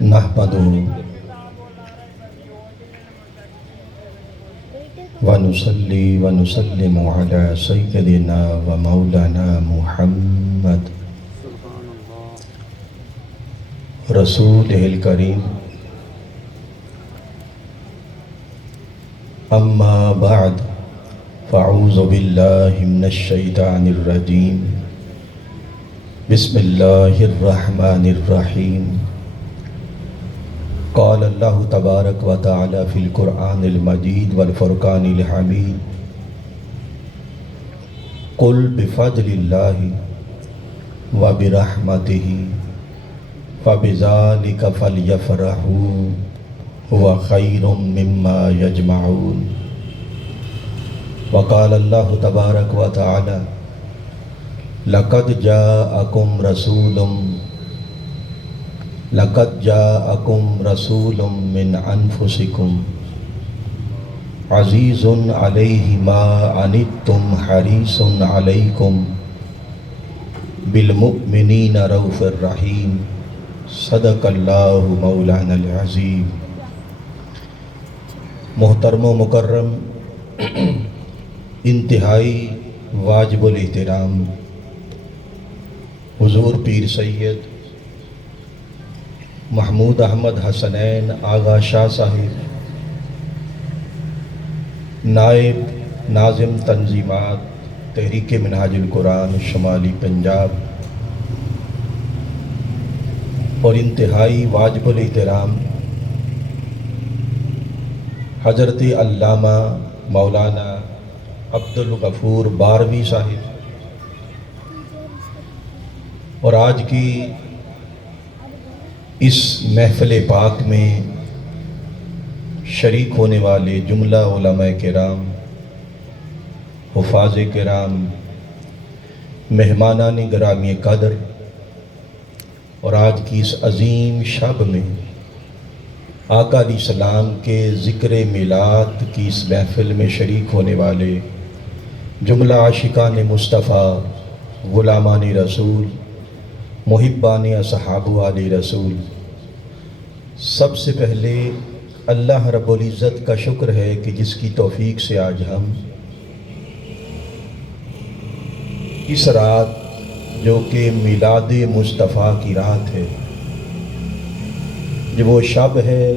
نحمدہ ونصلی ونسلم علی سیدنا و مولانا محمد رسولہ الکریم اما بعد فاعوذ باللہ من الشیطان الرجیم بسم اللہ الرحمن الرحیم قال اللہ تبارک و تعالی فی القرآن المجید والفرقان الحمید قل بفضل اللہ وبرحمتہ فبذالک فلیفرحوا هو خیر مما یجمعون وقال اللہ تبارک و تعالی لقد جاءکم رسول من انفسکم عزیز علیہ ما عنتم حریص علیکم بالمؤمنین رؤوف الرحیم صدق اللہ مولانا العظیم۔ محترم و مکرم، انتہائی واجب الاحترام حضور پیر سید محمود احمد حسنین آغا شاہ صاحب، نائب ناظم تنظیمات تحریک منہاج القرآن شمالی پنجاب، اور انتہائی واجب الاحترام حضرت علامہ مولانا عبدالغفور باروی صاحب، اور آج کی اس محفل پاک میں شریک ہونے والے جملہ علماء کرام، حفاظ کرام، مہمانان گرامی قدر، اور آج کی اس عظیم شب میں آقا علیہ السلام کے ذکر میلاد کی اس محفل میں شریک ہونے والے جملہ عاشقان مصطفیٰ، غلامان رسول، محبان اصحاب علی رسول، سب سے پہلے اللہ رب العزت کا شکر ہے کہ جس کی توفیق سے آج ہم اس رات جو کہ میلاد مصطفیٰ کی رات ہے، جو وہ شب ہے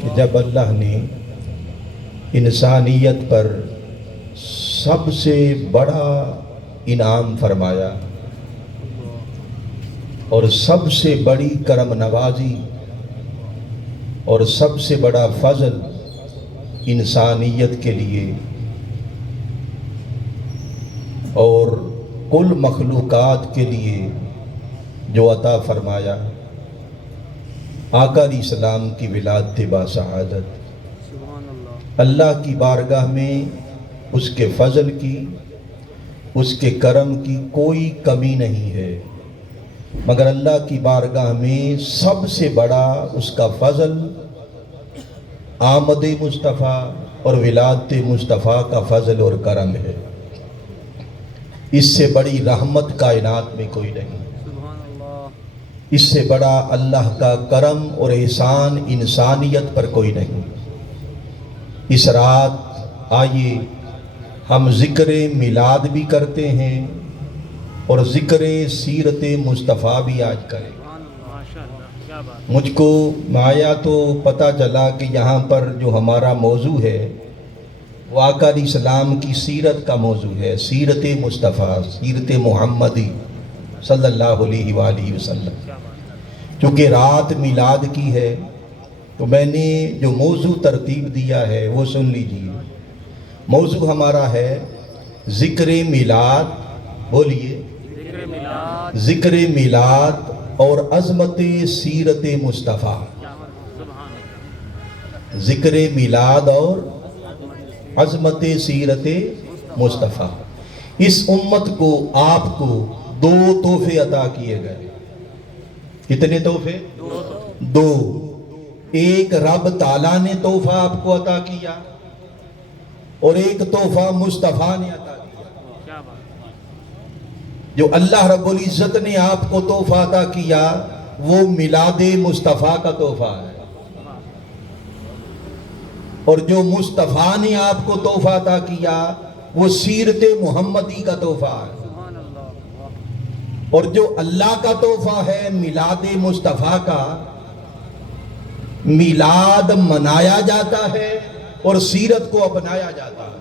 کہ جب اللہ نے انسانیت پر سب سے بڑا انعام فرمایا اور سب سے بڑی کرم نوازی اور سب سے بڑا فضل انسانیت کے لیے اور کل مخلوقات کے لیے جو عطا فرمایا، آقا علیہ السلام کی ولادت باسعادت، اللہ کی بارگاہ میں اس کے فضل کی، اس کے کرم کی کوئی کمی نہیں ہے، مگر اللہ کی بارگاہ میں سب سے بڑا اس کا فضل آمد مصطفیٰ اور ولادت مصطفیٰ کا فضل اور کرم ہے۔ اس سے بڑی رحمت کائنات میں کوئی نہیں، اس سے بڑا اللہ کا کرم اور احسان انسانیت پر کوئی نہیں۔ اس رات آئیے ہم ذکر میلاد بھی کرتے ہیں اور ذکر سیرت مصطفیٰ بھی آج کریں۔ مجھ کو آیا تو پتہ چلا کہ یہاں پر جو ہمارا موضوع ہے وہ آقا علیہ السلام کی سیرت کا موضوع ہے، سیرت مصطفیٰ، سیرت محمدی صلی اللہ علیہ وآلہ وسلم۔ چونکہ رات میلاد کی ہے تو میں نے جو موضوع ترتیب دیا ہے وہ سن لیجیے۔ موضوع ہمارا ہے ذکر میلاد، بولیے، ذکر میلاد اور عظمت سیرت مصطفیٰ۔ ذکر میلاد اور عظمت سیرت مصطفیٰ۔ اس امت کو، آپ کو 2 تحفے عطا کیے گئے۔ کتنے تحفے؟ 2۔ ایک رب تعالیٰ نے تحفہ آپ کو عطا کیا اور ایک تحفہ مصطفیٰ نے عطا کیا۔ جو اللہ رب العزت نے آپ کو تحفہ عطا کیا وہ میلاد مصطفیٰ کا تحفہ ہے، اور جو مصطفیٰ نے آپ کو تحفہ عطا کیا وہ سیرت محمدی کا تحفہ ہے، اور جو اللہ کا تحفہ ہے میلاد مصطفیٰ کا، میلاد منایا جاتا ہے اور سیرت کو اپنایا جاتا ہے۔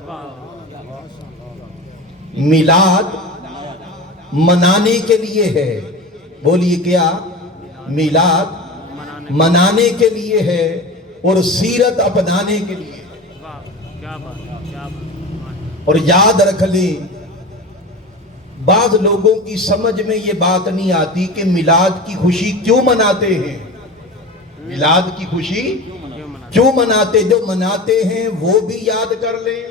میلاد منانے کے لیے ہے، بولیے کیا؟ میلاد منانے کے لیے ہے اور سیرت اپنانے کے لیے۔ اور یاد رکھ لیں، بعض لوگوں کی سمجھ میں یہ بات نہیں آتی کہ میلاد کی خوشی کیوں مناتے ہیں، میلاد کی خوشی کیوں مناتے؟ جو مناتے ہیں وہ بھی یاد کر لیں،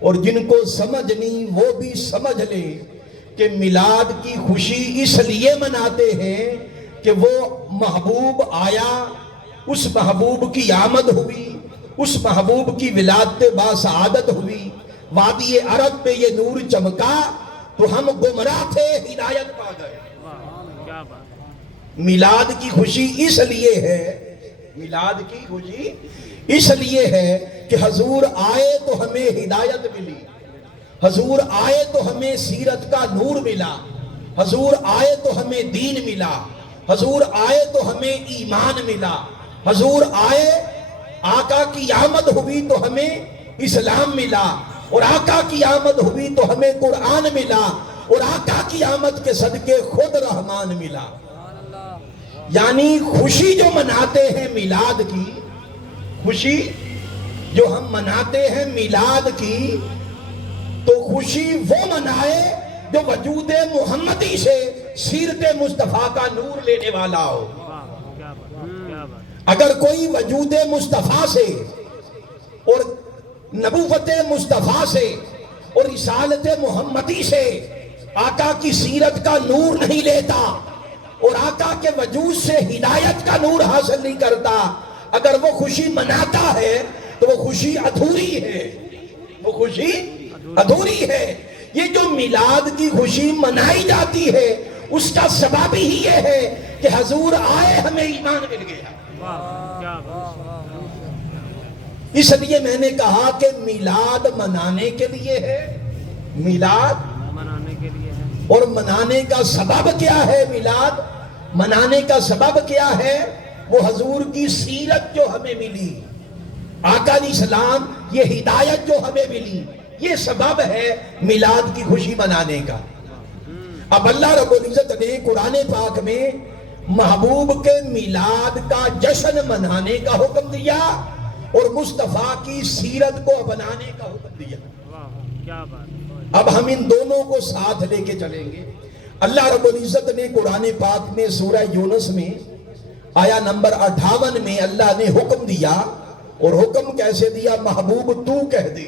اور جن کو سمجھ نہیں وہ بھی سمجھ لیں کہ میلاد کی خوشی اس لیے مناتے ہیں کہ وہ محبوب آیا، اس محبوب کی آمد ہوئی، اس محبوب کی ولادت باسعادت ہوئی، وادی عرب پہ یہ نور چمکا تو ہم گمراہ تھے، ہدایت پا گئے۔ میلاد کی خوشی اس لیے ہے، میلاد کی خوشی اس لیے ہے کہ حضور آئے تو ہمیں ہدایت ملی، حضور آئے تو ہمیں سیرت کا نور ملا، حضور آئے تو ہمیں دین ملا، حضور آئے تو ہمیں ایمان ملا، حضور آئے، آقا کی آمد ہوئی تو ہمیں اسلام ملا، اور آقا کی آمد ہوئی تو ہمیں قرآن ملا، اور آقا کی آمد کے صدقے خود رحمان ملا۔ یعنی خوشی جو مناتے ہیں میلاد کی، خوشی جو ہم مناتے ہیں میلاد کی، تو خوشی وہ منائے جو وجود محمدی سے سیرت مصطفیٰ کا نور لینے والا ہو۔ اگر کوئی وجود مصطفیٰ سے اور نبوت مصطفیٰ سے اور رسالت محمدی سے آقا کی سیرت کا نور نہیں لیتا اور آقا کے وجود سے ہدایت کا نور حاصل نہیں کرتا، اگر وہ خوشی مناتا ہے تو وہ خوشی ادھوری ہے، وہ خوشی ادھوری ہے۔ یہ جو میلاد کی خوشی منائی جاتی ہے اس کا سبب ہی یہ ہے کہ حضور آئے ہمیں ایمان مل گیا۔ اس لیے میں نے کہا کہ میلاد منانے کے لیے ہے، میلاد منانے کے لیے ہے، اور منانے کا سبب کیا ہے؟ میلاد منانے کا سبب کیا ہے؟ وہ حضور کی سیرت جو ہمیں ملی، آقا علیہ السلام، یہ ہدایت جو ہمیں ملی، یہ سبب ہے میلاد کی خوشی منانے کا۔ اب اللہ رب العزت نے قرآن پاک میں محبوب کے میلاد کا جشن منانے کا حکم دیا اور مصطفیٰ کی سیرت کو اپنانے کا حکم دیا۔ اب ہم ان دونوں کو ساتھ لے کے چلیں گے۔ اللہ رب العزت نے قرآن پاک میں سورہ یونس میں آیا نمبر 58 میں اللہ نے حکم دیا، اور حکم کیسے دیا؟ محبوب تو کہہ دے،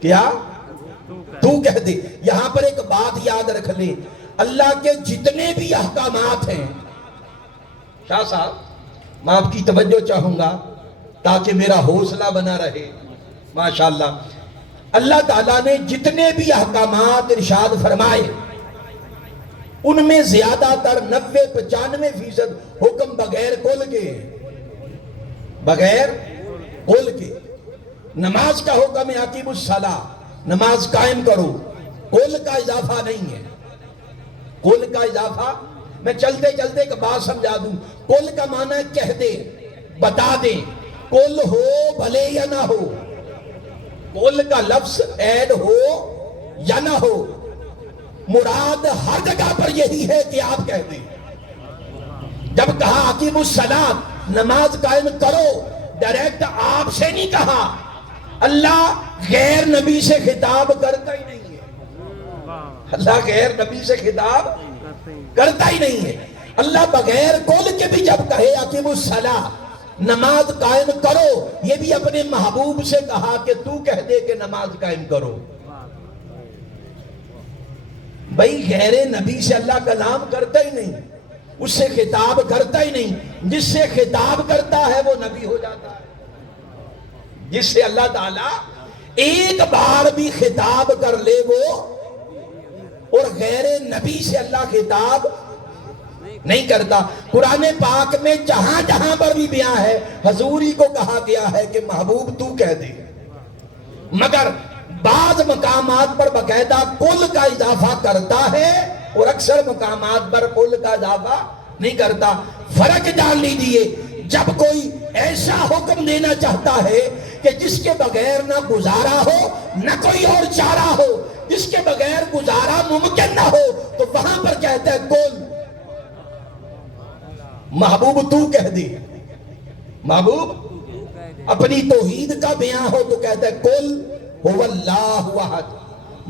کیا؟ تو کہہ دے۔ یہاں پر ایک بات یاد رکھ لیں، اللہ کے جتنے بھی احکامات ہیں، شاہ صاحب میں آپ کی توجہ چاہوں گا تاکہ میرا حوصلہ بنا رہے، ماشاءاللہ۔ اللہ تعالیٰ نے جتنے بھی احکامات ارشاد فرمائے ان میں زیادہ تر 90-95% حکم بغیر قول کے، بغیر قول کے۔ نماز کا حکم ہے اقیموا الصلاۃ، نماز قائم کرو، قول کا اضافہ نہیں ہے، قول کا اضافہ۔ میں چلتے چلتے ایک بات سمجھا دوں، قول کا معنی ہے کہہ دے، بتا دے، قول ہو بھلے یا نہ ہو، قول کا لفظ ایڈ ہو یا نہ ہو، مراد ہر جگہ پر یہی ہے کہ آپ کہہ دیں۔ جب کہا اقیموا الصلاۃ، نماز قائم کرو، ڈائریکٹ آپ سے نہیں کہا۔ اللہ غیر نبی سے خطاب کرتا ہی نہیں ہے، اللہ غیر نبی سے خطاب کرتا ہی نہیں ہے۔ اللہ بغیر قول کے بھی جب کہے اقیموا الصلاۃ، نماز قائم کرو، یہ بھی اپنے محبوب سے کہا کہ تو کہہ دے کہ نماز قائم کرو۔ بھئی غیر نبی سے اللہ کلام کرتا ہی نہیں، اس سے خطاب کرتا ہی نہیں۔ جس سے خطاب کرتا ہے وہ نبی ہو جاتا ہے، جس سے اللہ تعالیٰ ایک بار بھی خطاب کر لے وہ، اور غیر نبی سے اللہ خطاب نہیں کرتا۔ قرآن پاک میں جہاں جہاں پر بھی بیان ہے حضوری کو کہا گیا ہے کہ محبوب تو کہہ دے، مگر بعض مقامات پر باقاعدہ کل کا اضافہ کرتا ہے اور اکثر مقامات پر کل کا اضافہ نہیں کرتا۔ فرق جان لیجئے، جب کوئی ایسا حکم دینا چاہتا ہے کہ جس کے بغیر نہ گزارا ہو نہ کوئی اور چارہ ہو، جس کے بغیر گزارا ممکن نہ ہو، تو وہاں پر کہتا ہے کل، محبوب تو کہہ دے۔ محبوب اپنی توحید کا بیان ہو تو کہتا ہے کل هو اللہ احد،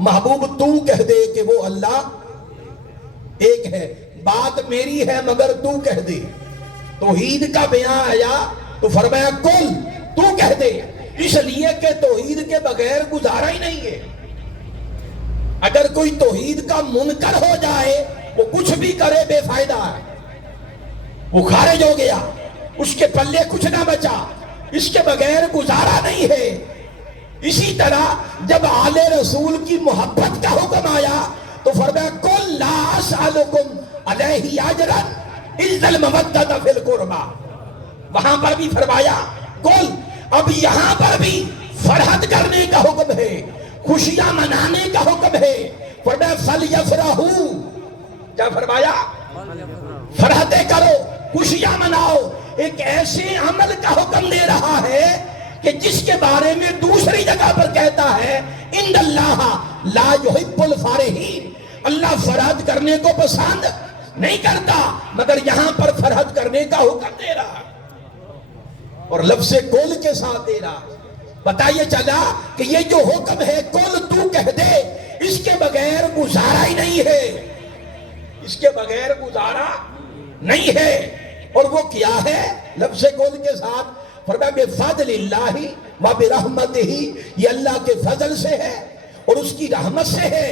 محبوب تو کہہ دے کہ وہ اللہ ایک ہے، بات میری ہے مگر تو کہہ دے۔ توحید کا بیان آیا تو فرمایا کل تو کہہ دے، اس لیے کہ توحید کے بغیر گزارا ہی نہیں ہے۔ اگر کوئی توحید کا منکر ہو جائے وہ کچھ بھی کرے بے فائدہ ہے، وہ خارج ہو گیا، اس کے پلے کچھ نہ بچا، اس کے بغیر گزارا نہیں ہے۔ اسی طرح جب آل رسول کی محبت کا حکم آیا تو فرمایا قل لا اسألکم علیہ اجرا الا المودۃ فی القربى، وہاں پر بھی فرمایا قل، اب یہاں پر بھی فرحت کرنے کا حکم ہے، خوشیاں منانے کا حکم ہے۔ فرمایا فلیفرحوا، کیا فرمایا؟ فرحتیں کرو، خوشیاں مناؤ۔ ایک ایسے عمل کا حکم دے رہا ہے کہ جس کے بارے میں دوسری جگہ پر کہتا ہے ان اللہ لا یحب الفارحین، اللہ فرحت کرنے کو پسند نہیں کرتا، مگر یہاں پر فرحت کرنے کا حکم دے رہا اور لفظ کل کے ساتھ دے رہا۔ بتائیے چلا کہ یہ جو حکم ہے کل تو کہہ دے، اس کے بغیر گزارا ہی نہیں ہے، اس کے بغیر گزارا نہیں ہے۔ اور وہ کیا ہے؟ لفظ کل کے ساتھ فرمایا بفضل اللہ و برحمتہ، یہ اللہ کے فضل سے ہے اور اس کی رحمت سے ہے۔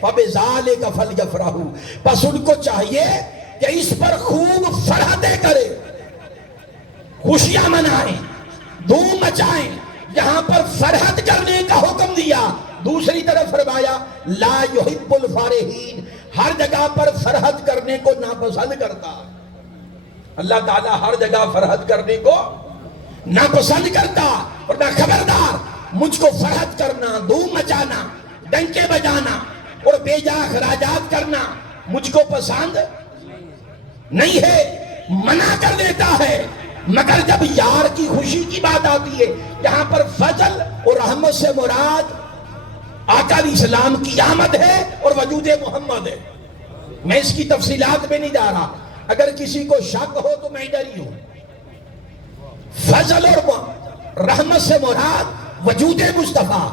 فبذالک فلیفرحوا، پس ان کو چاہیے کہ اس پر خوب فرحتیں کرے، خوشیاں منائیں، دھوم مچائیں۔ یہاں پر فرحت کرنے کا حکم دیا، دوسری طرف فرمایا لا یحب الفارحین، ہر جگہ پر فرحت کرنے کو ناپسند کرتا۔ اللہ تعالیٰ ہر جگہ فرحت کرنے کو ناپسند کرتا، اور میں خبردار، مجھ کو فرحت کرنا، دھوم مچانا، ڈنکے بجانا اور بے جا اخراجات کرنا مجھ کو پسند نہیں ہے، منع کر دیتا ہے۔ مگر جب یار کی خوشی کی بات آتی ہے، یہاں پر فضل اور رحمت سے مراد آقا علیہ السلام کی آمد ہے اور وجود محمد ہے۔ میں اس کی تفصیلات میں نہیں جا رہا، اگر کسی کو شک ہو تو میں ادھر ہی ہوں۔ فضل اور رحمت سے مراد وجود مصطفیٰ،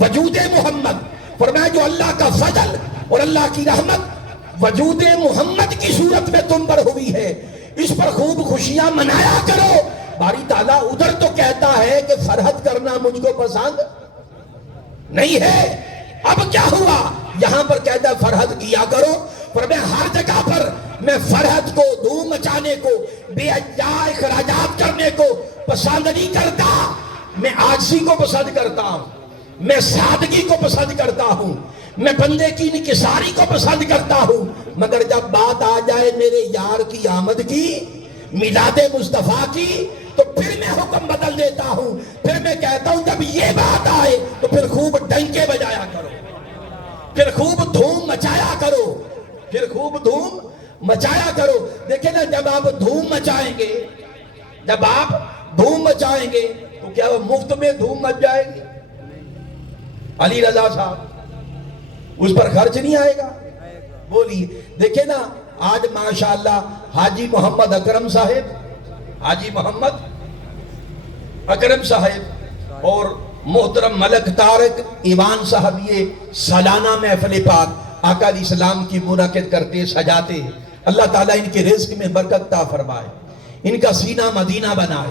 وجود محمد۔ فرمایا جو اللہ کا فضل اور اللہ کی رحمت وجود محمد کی صورت میں تم پر ہوئی ہے، اس پر خوب خوشیاں منایا کرو۔ باری تعالیٰ ادھر تو کہتا ہے کہ فرحت کرنا مجھ کو پسند نہیں ہے، اب کیا ہوا؟ یہاں پر کہتا ہے فرحت کیا کرو۔ فرمایا ہر جگہ پر میں فرحت کو، دھوم مچانے کو، بے جا اخراجات کرنے کو پسند نہیں کرتا، میں عاجزی کو پسند کرتا ہوں، میں سادگی کو پسند کرتا ہوں، میں بندے کی انکساری کو پسند کرتا ہوں۔ مگر جب بات آ جائے میرے یار کی آمد کی، میلاد مصطفیٰ کی، تو پھر میں حکم بدل دیتا ہوں، پھر میں کہتا ہوں جب یہ بات آئے تو پھر خوب ڈنکے بجایا کرو، پھر خوب دھوم مچایا کرو، پھر خوب دھوم مچایا کرو۔ دیکھیں نا، جب آپ دھوم مچائیں گے، جب آپ دھوم مچائیں گے تو کیا وہ مفت میں دھوم مچ جائے گی؟ علی رضا صاحب، اس پر خرچ نہیں آئے گا؟ بولیے۔ دیکھیں نا، آج ماشاءاللہ حاجی محمد اکرم صاحب، حاجی محمد اکرم صاحب اور محترم ملک طارق ایوان صاحب یہ سالانہ محفل پاک آقا علیہ السلام کی منعقد کرتے، سجاتے ہیں۔ اللہ تعالیٰ ان کے رزق میں برکت عطا فرمائے، ان کا سینہ مدینہ بنائے،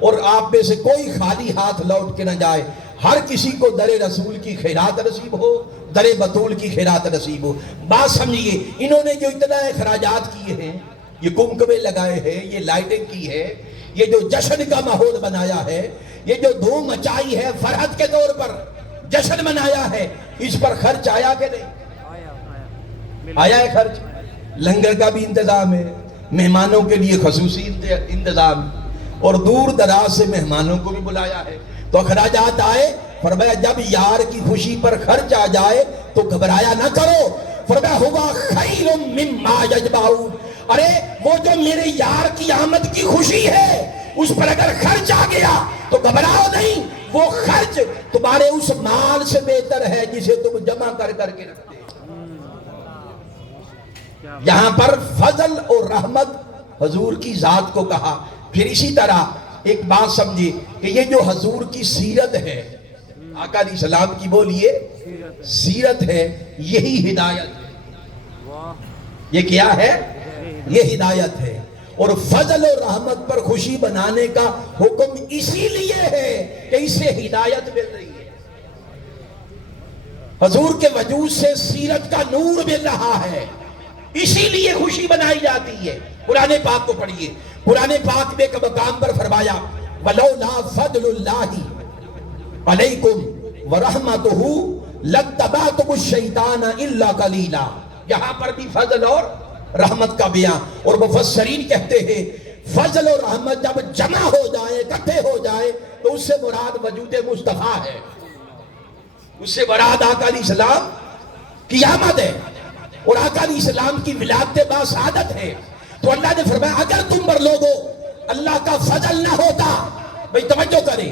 اور آپ میں سے کوئی خالی ہاتھ لوٹ کے نہ جائے۔ ہر کسی کو در رسول کی خیرات نصیب ہو، در بطول کی خیرات نصیب ہو۔ بات سمجھیے، انہوں نے جو اتنا اخراجات کیے ہیں، یہ کمکمے لگائے ہیں، یہ لائٹنگ کی ہے، یہ جو جشن کا ماحول بنایا ہے، یہ جو دھوم مچائی ہے، فرحت کے طور پر جشن منایا ہے، اس پر خرچ آیا کہ نہیں؟ آیا ہے خرچ، لنگر کا بھی انتظام ہے، مہمانوں کے لیے خصوصی انتظام، اور دور دراز سے مہمانوں کو بھی بلایا ہے، تو اخراجات آئے، فرمایا جب یار کی خوشی پر خرچ آ جائے تو گھبرایا نہ کرو، فرمایا ہوا خیر مما یجمعون، ارے وہ جو میرے یار کی آمد کی خوشی ہے اس پر اگر خرچ آ گیا تو گھبراؤ نہیں، وہ خرچ تمہارے اس مال سے بہتر ہے جسے تم جمع کر کر کے رکھتے ہیں۔ یہاں پر فضل اور رحمت حضور کی ذات کو کہا۔ پھر اسی طرح ایک بات سمجھے کہ یہ جو حضور کی سیرت ہے، آقا علیہ السلام کی بولیے سیرت ہے، یہی ہدایت ہے۔ یہ کیا ہے؟ یہ ہدایت ہے۔ اور فضل اور رحمت پر خوشی بنانے کا حکم اسی لیے ہے کہ اسے ہدایت مل رہی ہے، حضور کے وجود سے سیرت کا نور مل رہا ہے، اسی لیے خوشی بنائی جاتی ہے۔ قرآن پاک کو پڑھیے، قرآن پاک میں ایک مقام پر فرمایا وَلَوْلَا فَضْلُ اللَّهِ عَلَيْكُمْ وَرَحْمَتُهُ لَاتَّبَعْتُمُ الشَّيْطَانَ إِلَّا قَلِيلًا۔ یہاں پر بھی فضل اور رحمت کا بیان، اور مفسرین کہتے ہیں فضل اور رحمت جب جمع ہو جائے، اکٹھے ہو جائے تو اس سے مراد وجود مصطفیٰ ہے، اس سے مراد آقا علیہ السلام کی آمد ہے، اور آقا علیہ السلام کی ولادت باسعادت ہے۔ تو اللہ نے فرمایا اگر تم پر لوگوں اللہ کا فضل نہ ہوتا، بھئی توجہ کریں،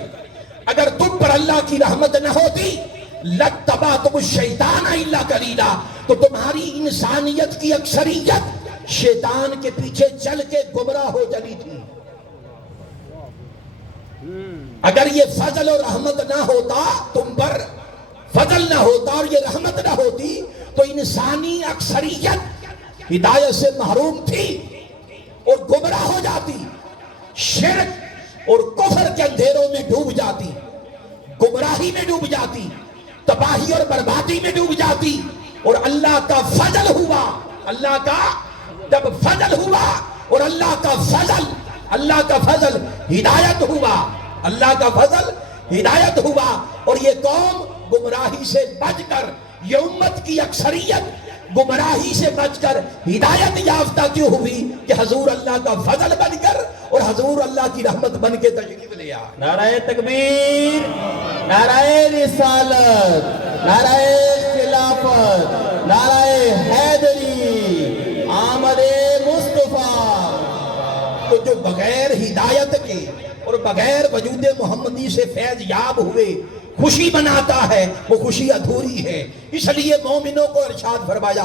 اگر تم پر اللہ کی رحمت نہ ہوتی لَاتَّبَعْتُمُ الشَّيْطَانَ إِلَّا قَلِيلًا، تو تمہاری انسانیت کی اکثریت شیطان کے پیچھے چل کے گمراہ ہو چلی تھی۔ اگر یہ فضل اور رحمت نہ ہوتا، تم پر فضل نہ ہوتا اور یہ رحمت نہ ہوتی تو انسانی اکثریت ہدایت سے محروم تھی اور گمراہ ہو جاتی، شرک اور کفر کے اندھیروں میں ڈوب جاتی، گمراہی میں ڈوب جاتی، تباہی اور بربادی میں ڈوب جاتی۔ اور اللہ کا فضل ہوا، اللہ کا جب فضل ہوا اور اللہ کا فضل ہدایت ہوا، اللہ کا فضل ہدایت ہوا، اور یہ قوم گمراہی سے بچ کر، یہ امت کی اکثریت گمراہی سے بچ کر ہدایت یافتہ کیوں ہوئی؟ کہ حضور اللہ کا فضل بن کر اور حضور اللہ کی رحمت بن کے تشریف لے آئے۔ نعرہ تکبیر، نعرہ رسالت، نعرہ خلافت، نعرہ حیدری، آمد مصطفیٰ۔ تو جو بغیر ہدایت کے اور بغیر وجود محمدی سے فیض یاب ہوئے خوشی مناتا ہے، وہ خوشی ادھوری ہے۔ اس لیے مومنوں کو ارشاد فرمایا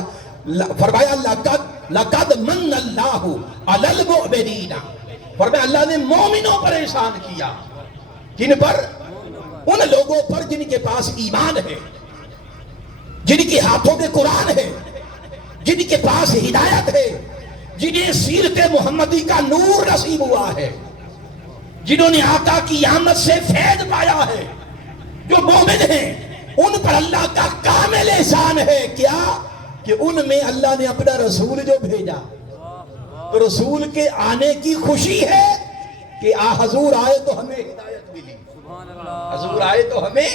لَقَدْ مَنَّ اللَّهُ عَلَى الْمُؤْمِنِينَ، فرمایا اللہ نے مومنوں پر احسان کیا۔ کن پر؟ ان لوگوں پر جن کے پاس ایمان ہے، جن کے ہاتھوں میں قرآن ہے، جن کے پاس ہدایت ہے، جنہیں سیرت محمدی کا نور نصیب ہوا ہے، جنہوں نے آقا کی آمد سے فیض پایا ہے، جو مومن ہیں، ان پر اللہ کا کامل احسان ہے۔ کیا؟ کہ ان میں اللہ نے اپنا رسول جو بھیجا، تو رسول کے آنے کی خوشی ہے کہ حضور آئے تو ہمیں ہدایت ملی، حضور آئے تو ہمیں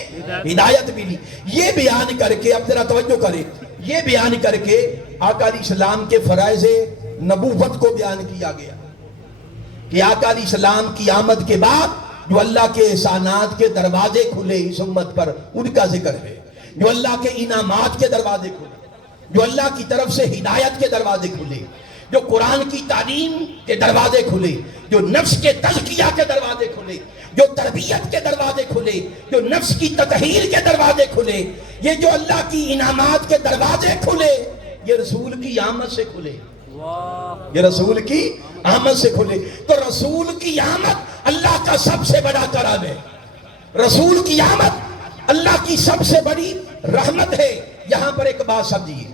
ہدایت ملی۔ یہ بیان کر کے، اب ذرا توجہ کریں، یہ بیان کر کے آقا علیہ السلام کے فرائض نبوت کو بیان کیا گیا کہ آقا علیہ السلام کی آمد کے بعد جو اللہ کے احسانات کے دروازے کھلے اس امت پر، ان کا ذکر ہے، جو اللہ کے انعامات کے دروازے کھلے، جو اللہ کی طرف سے ہدایت کے دروازے کھلے، جو قرآن کی تعلیم کے دروازے کھلے، جو نفس کے تزکیہ کے دروازے کھلے، جو تربیت کے دروازے کھلے، جو نفس کی تطہیر کے دروازے کھلے، یہ جو اللہ کی انعامات کے دروازے کھلے، یہ رسول کی آمد سے کھلے، یہ رسول کی آمد سے کھلے۔ تو رسول کی آمد اللہ کا سب سے بڑا کرم ہے، رسول کی آمد اللہ کی سب سے بڑی رحمت ہے۔ یہاں پر ایک بات سمجھیے،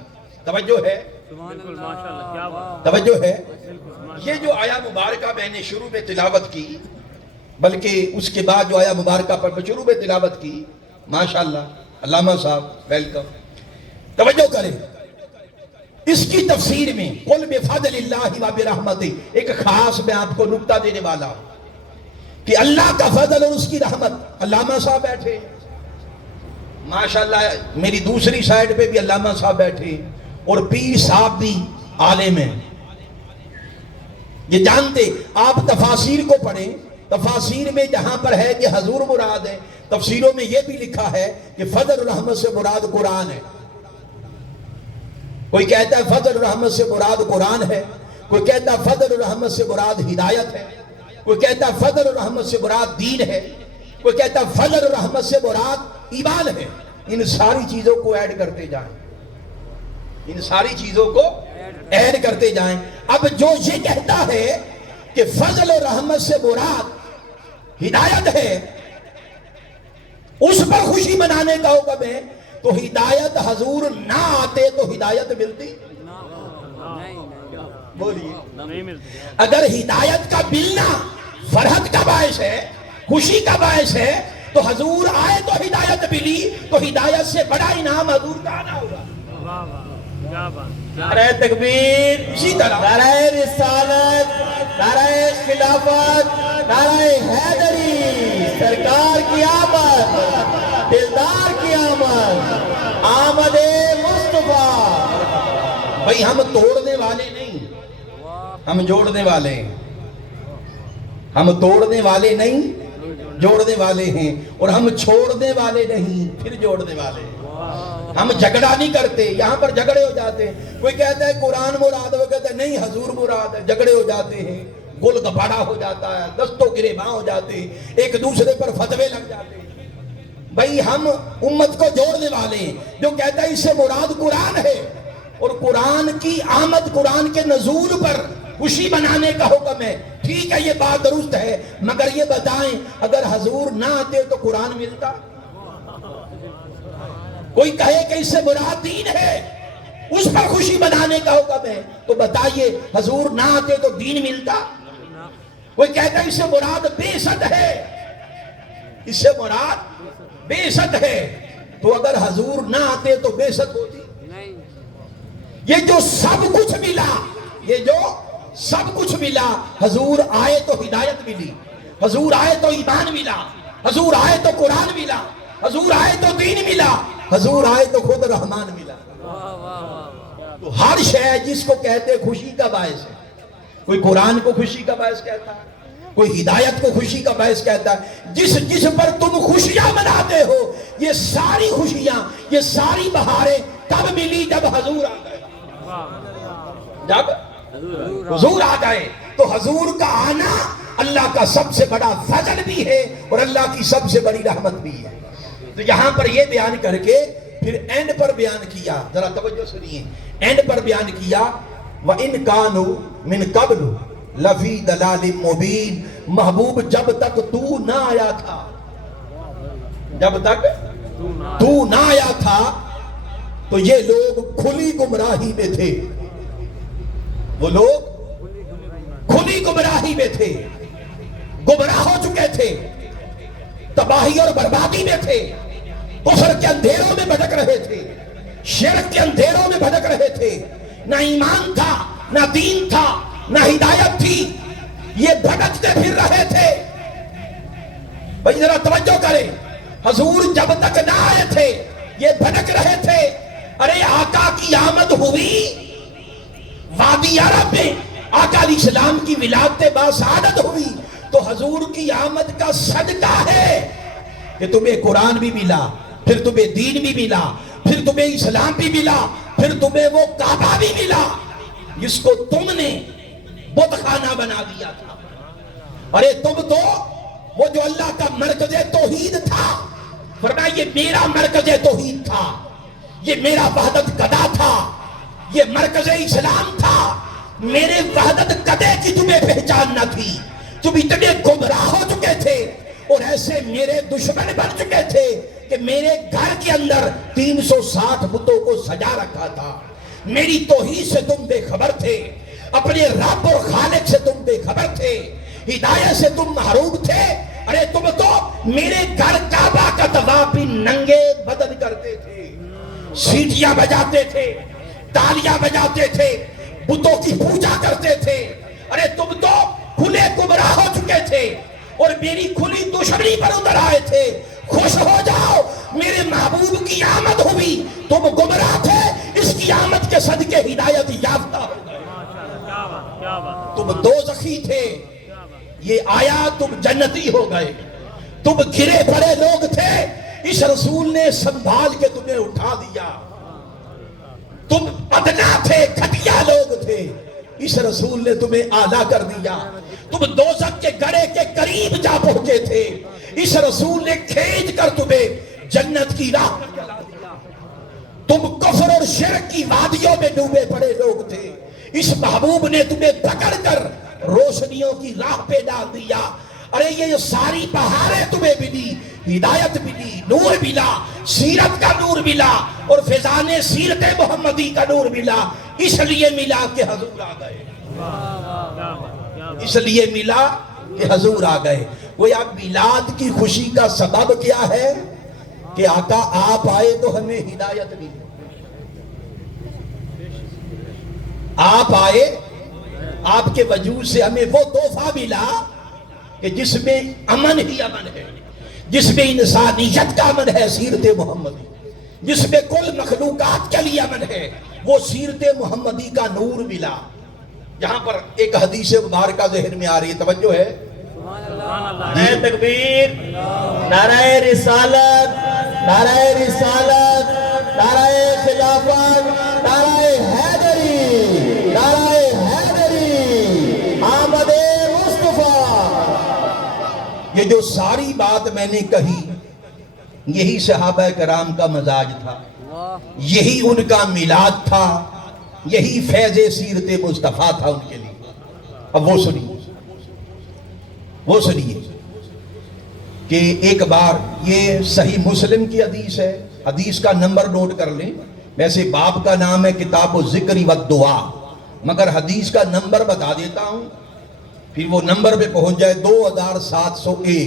توجہ ہے، توجہ ہے۔ یہ جو آیا مبارکہ میں نے شروع میں تلاوت کی، بلکہ اس کے بعد جو آیا مبارکہ پر میں شروع میں تلاوت کی، ماشاءاللہ علامہ صاحب ویلکم، توجہ کریں۔ اس کی تفسیر میں قُلْ بِفَضْلِ اللَّهِ وَبِرَحْمَتِهِ ایک خاص میں آپ کو نکتہ دینے والا ہوں کہ اللہ کا فضل اور اس کی رحمت۔ علامہ صاحب بیٹھے، ماشاءاللہ میری دوسری سائیڈ پہ بھی علامہ صاحب بیٹھے، اور پیر صاحب بھی عالم ہیں، یہ جانتے۔ آپ تفاسیر کو پڑھیں، تفاسیر میں جہاں پر ہے کہ حضور مراد ہے، تفسیروں میں یہ بھی لکھا ہے کہ فضل الرحمت سے مراد قرآن ہے۔ کوئی کہتا ہے فضل الرحمت سے مراد قرآن ہے، کوئی کہتا ہے فضل الرحمت سے مراد ہدایت ہے، کوئی کہتا ہے فضل الرحمت سے مراد دین ہے، کوئی کہتا ہے فضل الرحمت سے مراد ایمان ہے۔ ان ساری چیزوں کو ایڈ کرتے جائیں، ان ساری چیزوں کو ایڈ کرتے جائیں۔ اب جو یہ کہتا ہے کہ فضل و رحمت سے مراد ہدایت ہے، اس پر خوشی منانے کا حکم ہے، تو ہدایت حضور نہ آتے تو ہدایت ملتی؟ بولیے، اگر ہدایت کا ملنا فرحت کا باعث ہے، خوشی کا باعث ہے، تو حضور آئے تو ہدایت ملی، تو ہدایت سے بڑا انعام حضور کا نہ ہوگا۔ نعرہ تکبیر، اسی طرح نعرہ رسالت، نعرہ خلافت، نعرہ حیدری، سرکار کی آمد، دلدار کی آمد، آمد مصطفیٰ۔ بھئی ہم توڑنے والے نہیں، ہم جوڑنے والے ہیں۔ ہم توڑنے والے نہیں، جوڑنے والے ہیں، اور ہم چھوڑنے والے نہیں، پھر جوڑنے والے ہیں۔ ہم جھگڑا نہیں کرتے، یہاں پر جھگڑے ہو جاتے ہیں۔ کوئی کہتا ہے قرآن مراد ہے، وہ کہتا ہے نہیں حضور مراد ہے، جھگڑے ہو جاتے ہیں، گل گپاڑا ہو جاتا ہے، دستوں گریباں ہو جاتے ہیں، ایک دوسرے پر فتوے لگ جاتے ہیں۔ بھئی ہم امت کو جوڑنے والے ہیں۔ جو کہتا ہے اس سے مراد قرآن ہے اور قرآن کی آمد، قرآن کے نزول پر خوشی منانے کا حکم ہے، ٹھیک ہے، یہ بات درست ہے، مگر یہ بتائیں اگر حضور نہ آتے تو قرآن ملتا؟ کوئی کہے کہ اس سے مراد دین ہے، اس پر خوشی منانے کا حکم ہے، تو بتائیے حضور نہ آتے تو دین ملتا؟ کوئی کہتا ہے اس سے مراد بعثت ہے، اس سے مراد بعثت ہے، تو اگر حضور نہ آتے تو بعثت ہوتی؟ یہ جو سب کچھ ملا، یہ جو سب کچھ ملا، حضور آئے تو ہدایت ملی، حضور آئے تو ایمان ملا، حضور آئے تو قرآن ملا، حضور آئے تو دین ملا، حضور آئے تو خود رحمان ملا۔ تو ہر شے جس کو کہتے خوشی کا باعث ہے، کوئی قرآن کو خوشی کا باعث کہتا ہے، کوئی ہدایت کو خوشی کا باعث کہتا ہے۔ جس پر تم خوشیاں مناتے ہو، یہ ساری خوشیاں، یہ ساری بہاریں تب ملی جب حضور آ گئے، جب حضور آ گئے۔ تو حضور کا آنا اللہ کا سب سے بڑا فضل بھی ہے اور اللہ کی سب سے بڑی رحمت بھی ہے۔ تو یہاں پر یہ بیان کر کے پھر اینڈ پر بیان کیا، ذرا توجہ سنیے، اینڈ پر بیان کیا وَإِن كَانُوا مِن قَبْلُ لَفِي ضَلَالٍ مُبِينٍ۔ محبوب جب تک تو نہ آیا تھا، جب تک تو نہ آیا تھا تو یہ لوگ کھلی گمراہی میں تھے، وہ لوگ کھلی گمراہی میں تھے، گمراہ ہو چکے تھے، تباہی اور بربادی میں تھے، کفر کے اندھیروں میں بھٹک رہے تھے، شرک کے اندھیروں میں بھٹک رہے تھے، نہ ایمان تھا، نہ دین تھا، نہ ہدایت تھی، یہ بھٹکتے پھر رہے تھے۔ بھائی ذرا توجہ کریں، حضور جب تک نہ آئے تھے یہ بھٹک رہے تھے۔ ارے آقا کی آمد ہوئی وادی عرب میں، آقا علیہ السلام کی ولادت باسعادت ہوئی، تو حضور کی آمد کا صدقہ ہے کہ تمہیں قرآن بھی ملا، پھر تمہیں دین بھی ملا، پھر تمہیں اسلام بھی ملا، پھر تمہیں وہ کعبہ بھی ملا جس کو تم نے بت خانہ بنا دیا تھا۔ ارے تم تو وہ جو اللہ کا مرکز توحید تھا، فرمایا یہ میرا مرکز توحید تھا، یہ میرا وحدت قدا تھا، یہ مرکز اسلام تھا، میرے وحدت قدے کی تمہیں پہچان نہ تھی، تم اتنے گمراہ ہو چکے تھے اور ایسے میرے دشمن بن چکے تھے کہ میرے گھر کے اندر 360 بتوں کو سجا رکھا تھا، میری توحید سے تم بے خبر تھے، اپنے رب اور خالق سے تم بے خبر تھے، ہدایت سے تم محروم تھے۔ ارے تم تو میرے گھر کعبہ کا طواف بھی ننگے بدن کرتے تھے، سیٹیاں بجاتے تھے، تالیاں بجاتے تھے، بتوں کی پوجا کرتے تھے۔ ارے تم تو کھلے گمراہ ہو چکے تھے اور میری کھلی دشمنی پر اتر آئے تھے، خوش ہو جاؤ میرے محبوب کی آمد ہوئی، تم گمراہ تھے، اس کی آمد کے صدقے ہدایت یافتہ ہو گئے، تم دوزخی تھے، یہ آیا تم جنتی ہو گئے، تم گرے پڑے لوگ تھے، اس رسول نے سنبھال کے تمہیں اٹھا دیا، تم ادنا تھے، گھٹیا لوگ تھے، اس رسول نے تمہیں اعلیٰ کر دیا، تم دوزخ کے گڑھے کے قریب جا پہنچے تھے، اس رسول نے کھینچ کر تمہیں جنت کی راہ پر چلا دیا، تم کفر اور شرک کی وادیوں میں ڈوبے پڑے لوگ تھے، اس محبوب نے تمہیں پکڑ کر روشنیوں کی راہ پہ ڈال دیا۔ ارے یہ ساری بہاریں تمہیں ملی، ہدایت ملی، نور ملا، سیرت کا نور ملا، اور فیضان سیرت محمدی کا نور ملا، اس لیے ملا کہ حضور آ گئے، اس لیے ملا کہ حضور آ گئے۔ وہ اب میلاد کی خوشی کا سبب کیا ہے کہ آقا آپ آئے تو ہمیں ہدایت ملی، آپ آئے، آپ کے وجود سے ہمیں وہ تحفہ ملا کہ جس میں امن ہی امن ہے، جس میں انسانیت کا امن ہے، سیرت محمدی، جس میں کل مخلوقات کے لیے امن ہے، وہ سیرت محمدی کا نور ملا۔ جہاں پر ایک حدیث مبارکہ ذہن میں آ رہی ہے، توجہ ہے، نعرہ تکبیر، نعرہ رسالت، نعرہ رسالت، نعرہ خلافت، نعرہ حیدری، نعرہ حیدری، آمد مصطفیٰ۔ یہ جو ساری بات میں نے کہی، یہی صحابہ کرام کا مزاج تھا، یہی ان کا میلاد تھا، یہی فیض سیرت مصطفیٰ تھا ان کے لیے۔ اب وہ سنیے کہ ایک بار، یہ صحیح مسلم کی حدیث ہے، حدیث کا نمبر نوٹ کر لیں، ویسے باب کا نام ہے کتاب الذکر والدعا، مگر حدیث کا نمبر بتا دیتا ہوں، پھر وہ نمبر پہ پہنچ جائے 2701۔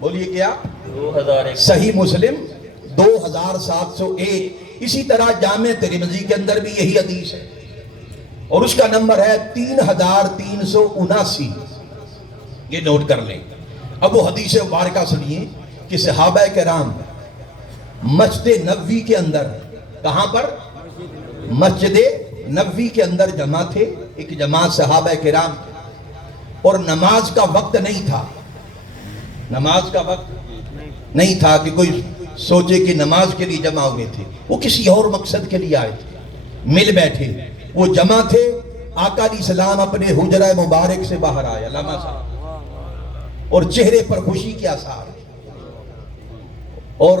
بولیے کیا؟ 2001۔ صحیح مسلم 2701۔ اسی طرح جامع ترمذی کے اندر بھی یہی حدیث ہے، اور اس کا نمبر ہے 3379۔ یہ نوٹ کر لیں۔ اب وہ حدیث مبارکہ سنیے کہ صحابہ کرام مسجد نبوی کے اندر، کہاں پر؟ مسجد نبوی کے اندر جمع تھے، ایک جماعت صحابہ کرام، اور نماز کا وقت نہیں تھا، نماز کا وقت نہیں تھا کہ کوئی سوچے کہ نماز کے لیے جمع ہوئے تھے، وہ کسی اور مقصد کے لیے آئے تھے، مل بیٹھے، وہ جمع تھے، آقا علیہ السلام اپنے حجرہ مبارک سے باہر آئے، علامہ صاحب، اور چہرے پر خوشی کے آثار، اور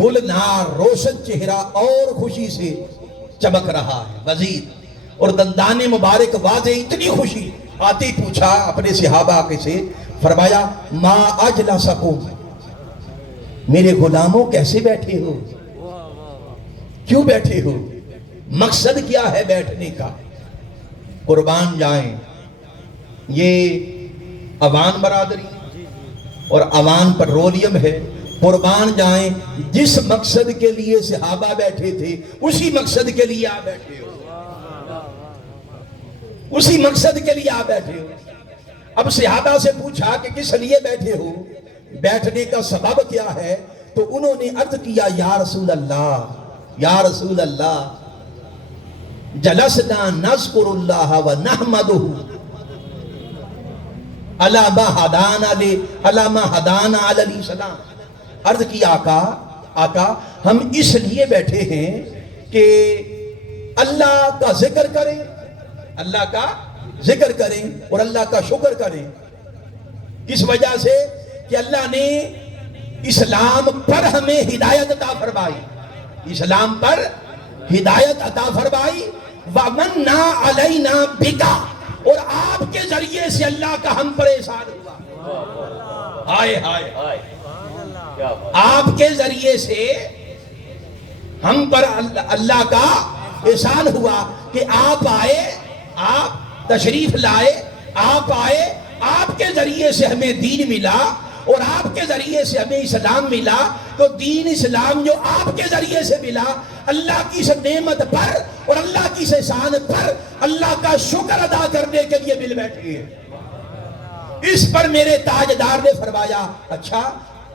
گلنار روشن چہرہ اور خوشی سے چمک رہا ہے مزید، اور دندان مبارک واضح، اتنی خوشی، آتے ہی پوچھا اپنے صحابہ کے سے، فرمایا ما اجلسکم، میرے غلاموں کیسے بیٹھے ہو، کیوں بیٹھے ہو، مقصد کیا ہے بیٹھنے کا؟ قربان جائیں، یہ عوان برادری اور عوان پیٹرولیم ہے، قربان جائیں، جس مقصد کے لیے صحابہ بیٹھے تھے اسی مقصد کے لیے آپ بیٹھے ہو، اسی مقصد کے لیے آپ بیٹھے ہو۔ اب صحابہ سے پوچھا کہ کس لیے بیٹھے ہو، بیٹھنے کا سبب کیا ہے؟ تو انہوں نے عرض کیا یا رسول اللہ، یا رسول اللہ، جلسنا نذکر اللہ و نحمدہ علی ما ہدانا علی السلام۔ عرض کی آقا ہم اس لیے بیٹھے ہیں کہ اللہ کا ذکر کریں، اللہ کا ذکر کریں اور اللہ کا شکر کریں۔ کس وجہ سے؟ کہ اللہ نے اسلام پر ہمیں ہدایت عطا فرمائی، اسلام پر ہدایت عطا فرمائی، وَمَنَّا عَلَيْنَا بِكَ، اور آپ کے ذریعے سے اللہ کا ہم پر احسان ہوا۔ ہائے ہائے ہائے، آپ کے ذریعے سے ہم پر اللہ کا احسان ہوا کہ آپ آئے، آپ تشریف لائے، آپ آئے، آپ کے ذریعے سے ہمیں دین ملا، اور آپ کے ذریعے سے ہمیں اسلام ملا۔ تو دین اسلام جو آپ کے ذریعے سے ملا، اللہ کی اس نعمت پر اور اللہ کی اس احسان پر اللہ کا شکر ادا کرنے کے لیے مل بیٹھے ہیں۔ اس پر میرے تاجدار نے فرمایا، اچھا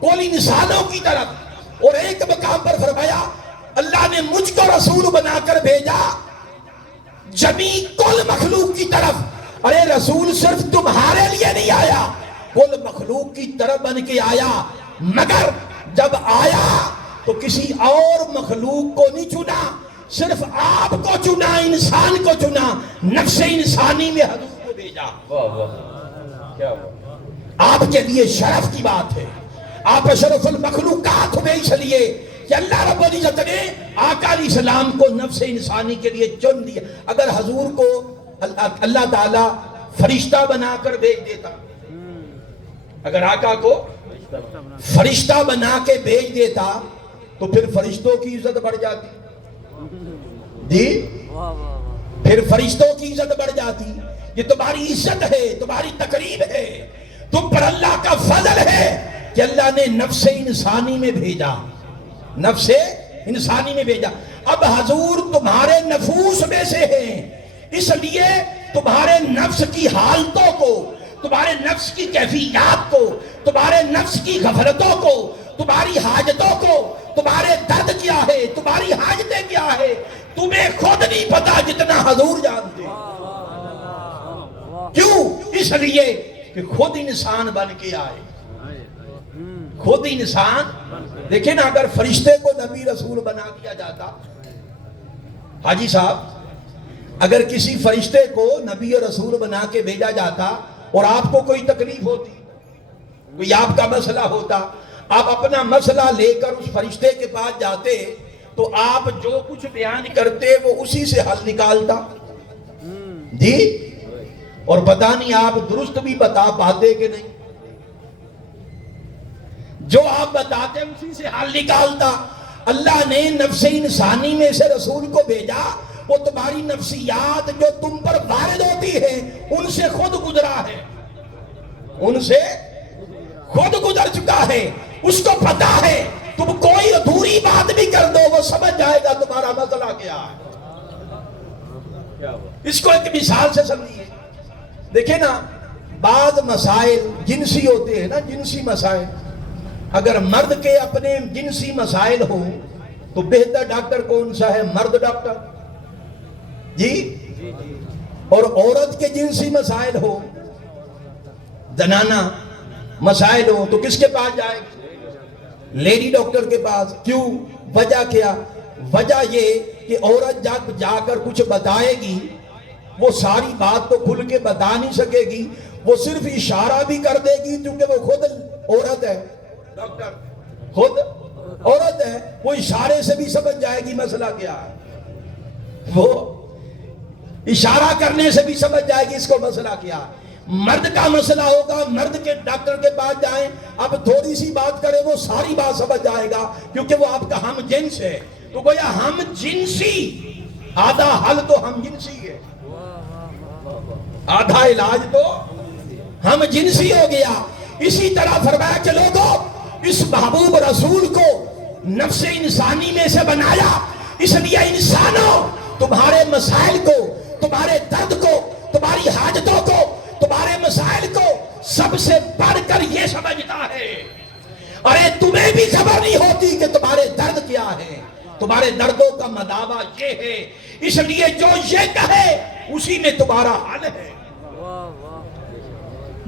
کل انسانوں کی طرف، اور ایک مقام پر فرمایا اللہ نے مجھ کو رسول بنا کر بھیجا جمی کل مخلوق کی طرف۔ ارے رسول صرف تمہارے لیے نہیں آیا، کل مخلوق کی طرف بن کے آیا، مگر جب آیا تو کسی اور مخلوق کو نہیں چنا، صرف آپ کو چنا، انسان کو چنا، نفس انسانی میں حضور کو بھیجا۔ واہ واہ، کیا بات۔ آپ کے لیے شرف کی بات ہے، آپ اشرف المخلوقات ہوئے، اس لیے کہ اللہ رب العزت نے آقا علیہ السلام کو نفس انسانی کے لیے چن دیا۔ اگر حضور کو اللہ تعالیٰ فرشتہ بنا کر بھیج دیتا، اگر آقا کو فرشتہ بنا کے بھیج دیتا تو پھر فرشتوں کی عزت بڑھ جاتی، جی پھر فرشتوں کی عزت بڑھ جاتی۔ یہ تمہاری عزت ہے، تمہاری تقریب ہے، تم پر اللہ کا فضل ہے کہ اللہ نے نفس انسانی میں بھیجا، نفس انسانی میں بھیجا۔ اب حضور تمہارے نفوس میں سے ہیں، اس لیے تمہارے نفس کی حالتوں کو، تمہارے نفس کی کیفیات کو، تمہارے نفس کی غفلتوں کو، تمہاری حاجتوں کو، تمہارے درد کیا ہے، تمہاری حاجتیں کیا ہے، تمہیں خود نہیں پتا جتنا حضور جانتے ہیں۔ کیوں؟ اس لیے کہ خود انسان بن کے آئے، خود انسان۔ دیکھیں نا، اگر فرشتے کو نبی رسول بنا دیا جاتا، حاجی صاحب اگر کسی فرشتے کو نبی رسول بنا کے بھیجا جاتا اور آپ کو کوئی تکلیف ہوتی، کوئی آپ کا مسئلہ ہوتا، آپ اپنا مسئلہ لے کر اس فرشتے کے پاس جاتے تو آپ جو کچھ بیان کرتے وہ اسی سے حل نکالتا، جی، اور پتہ نہیں آپ درست بھی بتا پاتے کہ نہیں، جو آپ بتاتے اسی سے حل نکالتا۔ اللہ نے نفس انسانی میں سے رسول کو بھیجا، وہ تمہاری نفسیات جو تم پر وارد ہوتی ہے ان سے خود گزرا ہے، ان سے خود گزر چکا ہے، اس کو پتا ہے۔ تم کوئی ادھوری بات بھی کر دو وہ سمجھ جائے گا تمہارا مسئلہ کیا ہے۔ اس کو ایک مثال سے سمجھیے، دیکھیں نا، بعض مسائل جنسی ہوتے ہیں نا، جنسی مسائل، اگر مرد کے اپنے جنسی مسائل ہوں تو بہتر ڈاکٹر کون سا ہے؟ مرد ڈاکٹر، جی، اور عورت کے جنسی مسائل ہو، زنانہ مسائل ہو تو کس کے پاس جائے گی؟ لیڈی ڈاکٹر کے پاس۔ کیوں؟ وجہ کیا؟ وجہ یہ کہ عورت جا کر کچھ بتائے گی، وہ ساری بات تو کھل کے بتا نہیں سکے گی، وہ صرف اشارہ بھی کر دے گی کیونکہ وہ خود عورت ہے، ڈاکٹر خود عورت ہے، وہ اشارے سے بھی سمجھ جائے گی مسئلہ کیا ہے، وہ اشارہ کرنے سے بھی سمجھ جائے گی اس کو مسئلہ کیا ہے۔ مرد کا مسئلہ ہوگا، مرد کے ڈاکٹر کے پاس جائیں، اب تھوڑی سی بات کرے وہ ساری بات سمجھ جائے گا کیونکہ وہ آپ کا ہم جنس ہے۔ تو گویا ہم جنسی، آدھا حل تو ہم جنسی ہے، آدھا علاج تو ہم جنسی ہو گیا۔ اسی طرح فرمایا کہ لوگوں، اس محبوب رسول کو نفس انسانی میں سے بنایا، اس لیے انسانوں تمہارے مسائل کو، تمہارے درد کو، تمہاری حاجتوں کو، تمہارے مسائل کو سب سے بڑھ کر یہ سمجھتا ہے۔ ارے تمہیں بھی خبر نہیں ہوتی کہ تمہارے درد کیا ہے، تمہارے دردوں کا مداوا یہ ہے، اس لیے جو یہ کہے اسی میں تمہارا حل ہے،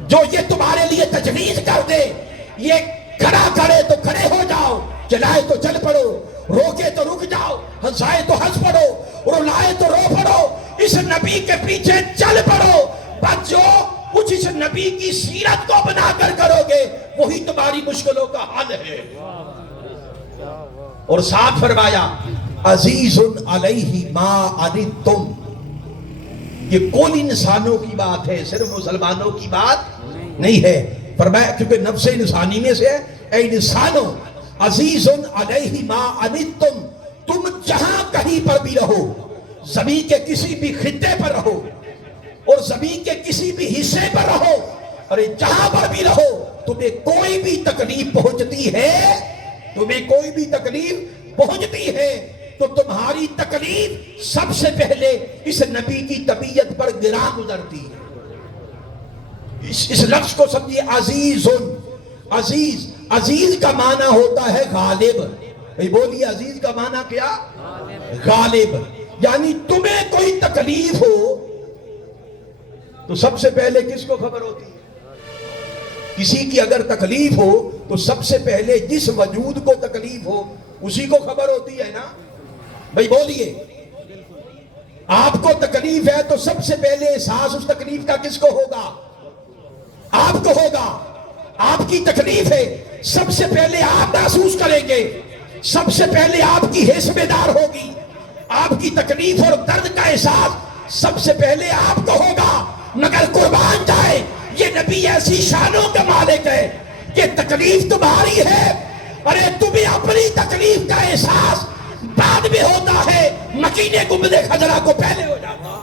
جو یہ تمہارے لیے تجویز کر دے، یہ کھڑا کرے تو کھڑے ہو جاؤ، چلائے تو چل پڑو، روکے تو رک جاؤ، ہنسائے تو ہنس پڑو، رلائے تو رو پڑو، اس نبی کے پیچھے چل پڑو۔ بس جو کچھ اس نبی کی سیرت کو بنا کر کرو گے وہی تمہاری مشکلوں کا حل ہے۔ اور ساتھ فرمایا عزیز علیہ ما عنتم، یہ کل انسانوں کی بات ہے، صرف مسلمانوں کی بات نہیں ہے۔ فرمایا کیونکہ نفس انسانی میں سے اے انسانوں، عزیز علیہ ما عنتم، تم جہاں کہیں پر بھی رہو، زمین کے کسی بھی خطے پر رہو اور زمین کے کسی بھی حصے پر رہو، اور جہاں پر بھی رہو، تمہیں کوئی بھی تکلیف پہنچتی ہے، تمہیں کوئی بھی تکلیف پہنچتی ہے تو تمہاری تکلیف سب سے پہلے اس نبی کی طبیعت پر گراں گزرتی ہے۔ اس لفظ کو سمجھیے، عزیز، عزیز، عزیز کا معنی ہوتا ہے غالب. بھئی بولیے عزیز کا معنی کیا؟ غالب. یعنی تمہیں کوئی تکلیف ہو تو سب سے پہلے کس کو خبر ہوتی ہے؟ کسی کی اگر تکلیف ہو تو سب سے پہلے جس وجود کو تکلیف ہو اسی کو خبر ہوتی ہے نا. بھئی بولیے آپ کو تکلیف ہے تو سب سے پہلے احساس اس تکلیف کا کس کو ہوگا؟ آپ کو ہوگا. آپ کی تکلیف ہے سب سے پہلے آپ محسوس کریں گے, سب سے پہلے آپ کی حص بیدار ہوگی. آپ کی تکلیف اور درد کا احساس سب سے پہلے آپ کو ہوگا. مگر قربان جائے یہ نبی ایسی شانوں کا مالک ہے کہ تکلیف تمہاری ہے, ارے تمہیں اپنی تکلیف کا احساس بعد میں ہوتا ہے, مکینے گنبد خضرا کو پہلے ہو جاتا ہے.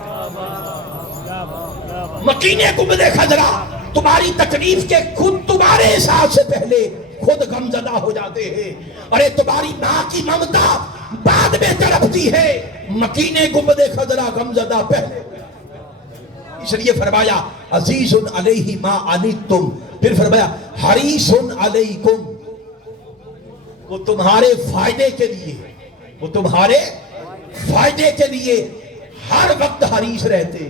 مکینے گنبد خضرا تمہاری تکلیف کے خود تمہارے احساس سے پہلے خود غمزدہ ہو جاتے ہیں. ارے تمہاری ماں کی ممتا بعد میں تڑپتی ہے, مکینے گنبد خضرا غمزدہ پہلے. اس لیے فرمایا عزیز علیہ ما عنتم, پھر فرمایا حریص علیکم, وہ تمہارے فائدے کے لیے, وہ تمہارے فائدے کے لیے ہر وقت حریص رہتے,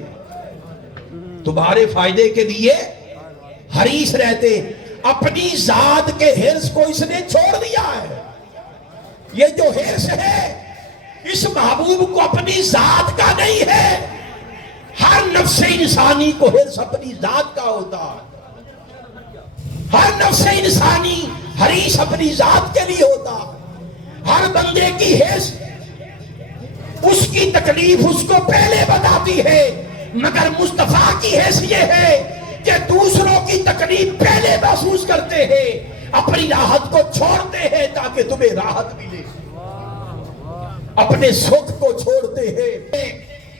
تمہارے فائدے کے لیے حریص رہتے. اپنی ذات کے حرص کو اس نے چھوڑ دیا ہے. یہ جو حرص ہے اس محبوب کو اپنی ذات کا نہیں ہے. ہر نفس انسانی کو حرص اپنی ذات کا ہوتا ہے. ہر نفس انسانی حریص اپنی ذات کے لیے ہوتا. ہر بندے کی حرص اس کی تکلیف اس کو پہلے بتاتی ہے, مگر مصطفیٰ کی حرص یہ ہے کہ دوسروں کی تکلیف پہلے محسوس کرتے ہیں, اپنی راحت کو چھوڑتے ہیں تاکہ تمہیں راحت ملے, اپنے سکھ کو چھوڑتے ہیں.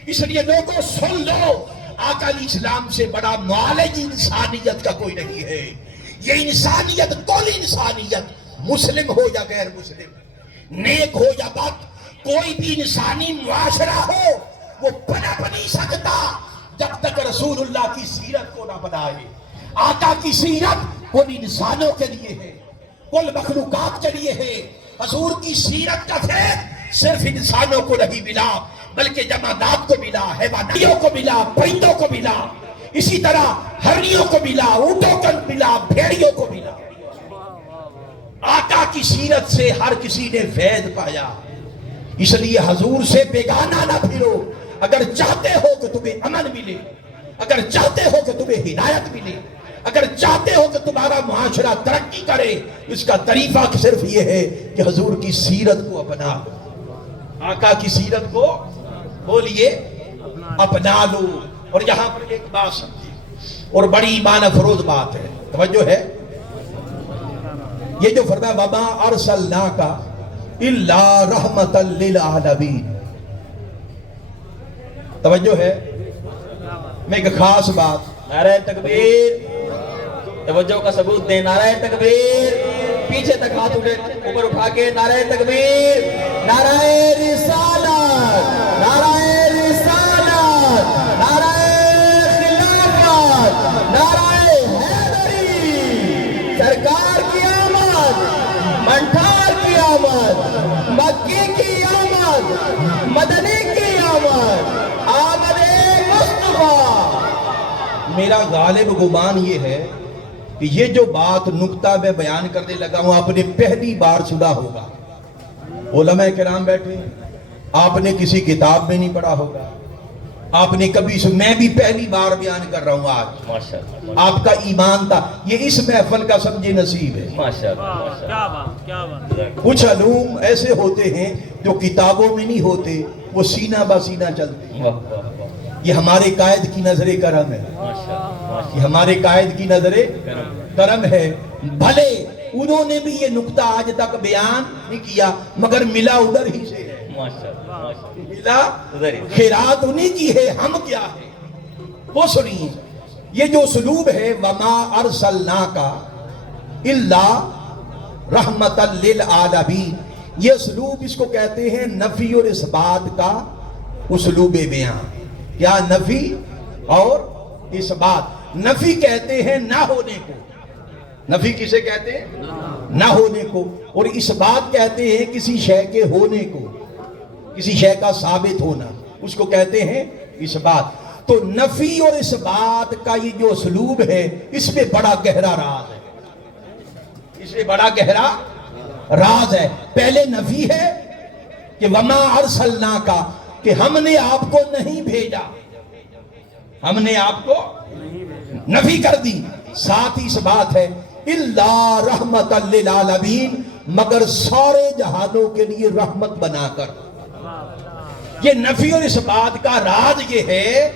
اس لیے لوگوں سن لو, آقا علیہ السلام سے بڑا معالج انسانیت کا کوئی نہیں ہے. یہ انسانیت کل انسانیت, مسلم ہو یا غیر مسلم, نیک ہو یا بد, کوئی بھی انسانی معاشرہ ہو وہ بنا نہیں سکتا جب تک رسول اللہ کی سیرت کو نہ بنائے. آقا کی سیرت ان انسانوں کے لیے ہے, کل مخلوقات کے لیے ہے. حضور کی سیرت کا فیض صرف انسانوں کو نہیں ملا بلکہ جمادات کو ملا, حیوانیوں کو ملا, پرندوں کو ملا, اسی طرح ہرنیوں کو ملا, اونٹوں کو ملا, بھیڑیوں کو ملا. آقا کی سیرت سے ہر کسی نے فیض پایا. اس لیے حضور سے بیگانہ نہ پھرو. اگر چاہتے ہو کہ تمہیں امن ملے, اگر چاہتے ہو کہ تمہیں ہدایت ملے, اگر چاہتے ہو کہ تمہارا معاشرہ ترقی کرے, اس کا طریقہ صرف یہ ہے کہ حضور کی سیرت کو اپنا لو. آقا کی سیرت کو بولیے اپنا لو. اور یہاں پر ایک بات سمجھیے اور بڑی ایمان افروز بات ہے, توجہ ہے. یہ جو فرمایا وما ارسلناک الا رحمتا للعالمین, توجہ ہے. میں ایک خاص بات, نعرہ تکبیر, توجہ کا ثبوت دیں. نعرہ تکبیر, پیچھے تک ہاتھ اوپر اٹھا کے نعرہ تکبیر, نعرہ رسالت, نعرہ رسالت, نعرہ خلافت, نعرہ حیدری. سرکار کی آمد, منٹھار کی آمد, مکی کی آمد, مدنی کی آمد, آمد مصطفیٰ. میرا غالب گمان یہ ہے کہ یہ جو بات نکتہ میں بیان کرنے لگا ہوں آپ نے پہلی بار سنا ہوگا. علماء کرام بیٹھے, آپ نے کسی کتاب میں نہیں پڑھا ہوگا, آپ نے کبھی میں بھی پہلی بار بیان کر رہا ہوں آج. ماشاءاللہ, آپ کا ایمان تھا, یہ اس محفل کا سمجھے نصیب ہے. ماشاءاللہ. کچھ علوم ایسے ہوتے ہیں جو کتابوں میں نہیں ہوتے, وہ سینہ بہ سینہ چلتے ہیں. یہ ہمارے قائد کی نظر کرم ہے, یہ ہمارے قائد کی نظر کرم ہے. بھلے انہوں نے بھی یہ نکتہ آج تک بیان نہیں کیا مگر ملا ادھر ہی سے ہے, ملا خیرات انہیں کی ہے, ہم کیا ہے وہ سنیے. یہ جو اسلوب ہے وما ارسلناک الا رحمتا للعالمین, یہ اسلوب اس کو کہتے ہیں نفی اور اثبات کا اسلوب بیان. کیا نفی اور اثبات. نفی کہتے ہیں نہ ہونے کو, نفی کسے کہتے ہیں؟ نہ ہونے کو. اور اس بات کہتے ہیں کسی شے کے ہونے کو, کسی شے کا ثابت ہونا, اس کو کہتے ہیں اس بات. تو نفی اور اس بات کا یہ جو اسلوب ہے, اس میں بڑا گہرا راز ہے, اس میں بڑا گہرا راز ہے. پہلے نفی ہے کہ وما ارسلناک, کہ ہم نے آپ کو نہیں بھیجا, ہم نے آپ کو نفی کر دی. ساتھ ہی اس بات ہے الا رحمت للعالمین, مگر سارے جہانوں کے لیے رحمت بنا کر. یہ نفی اور اس بات کا راز یہ ہے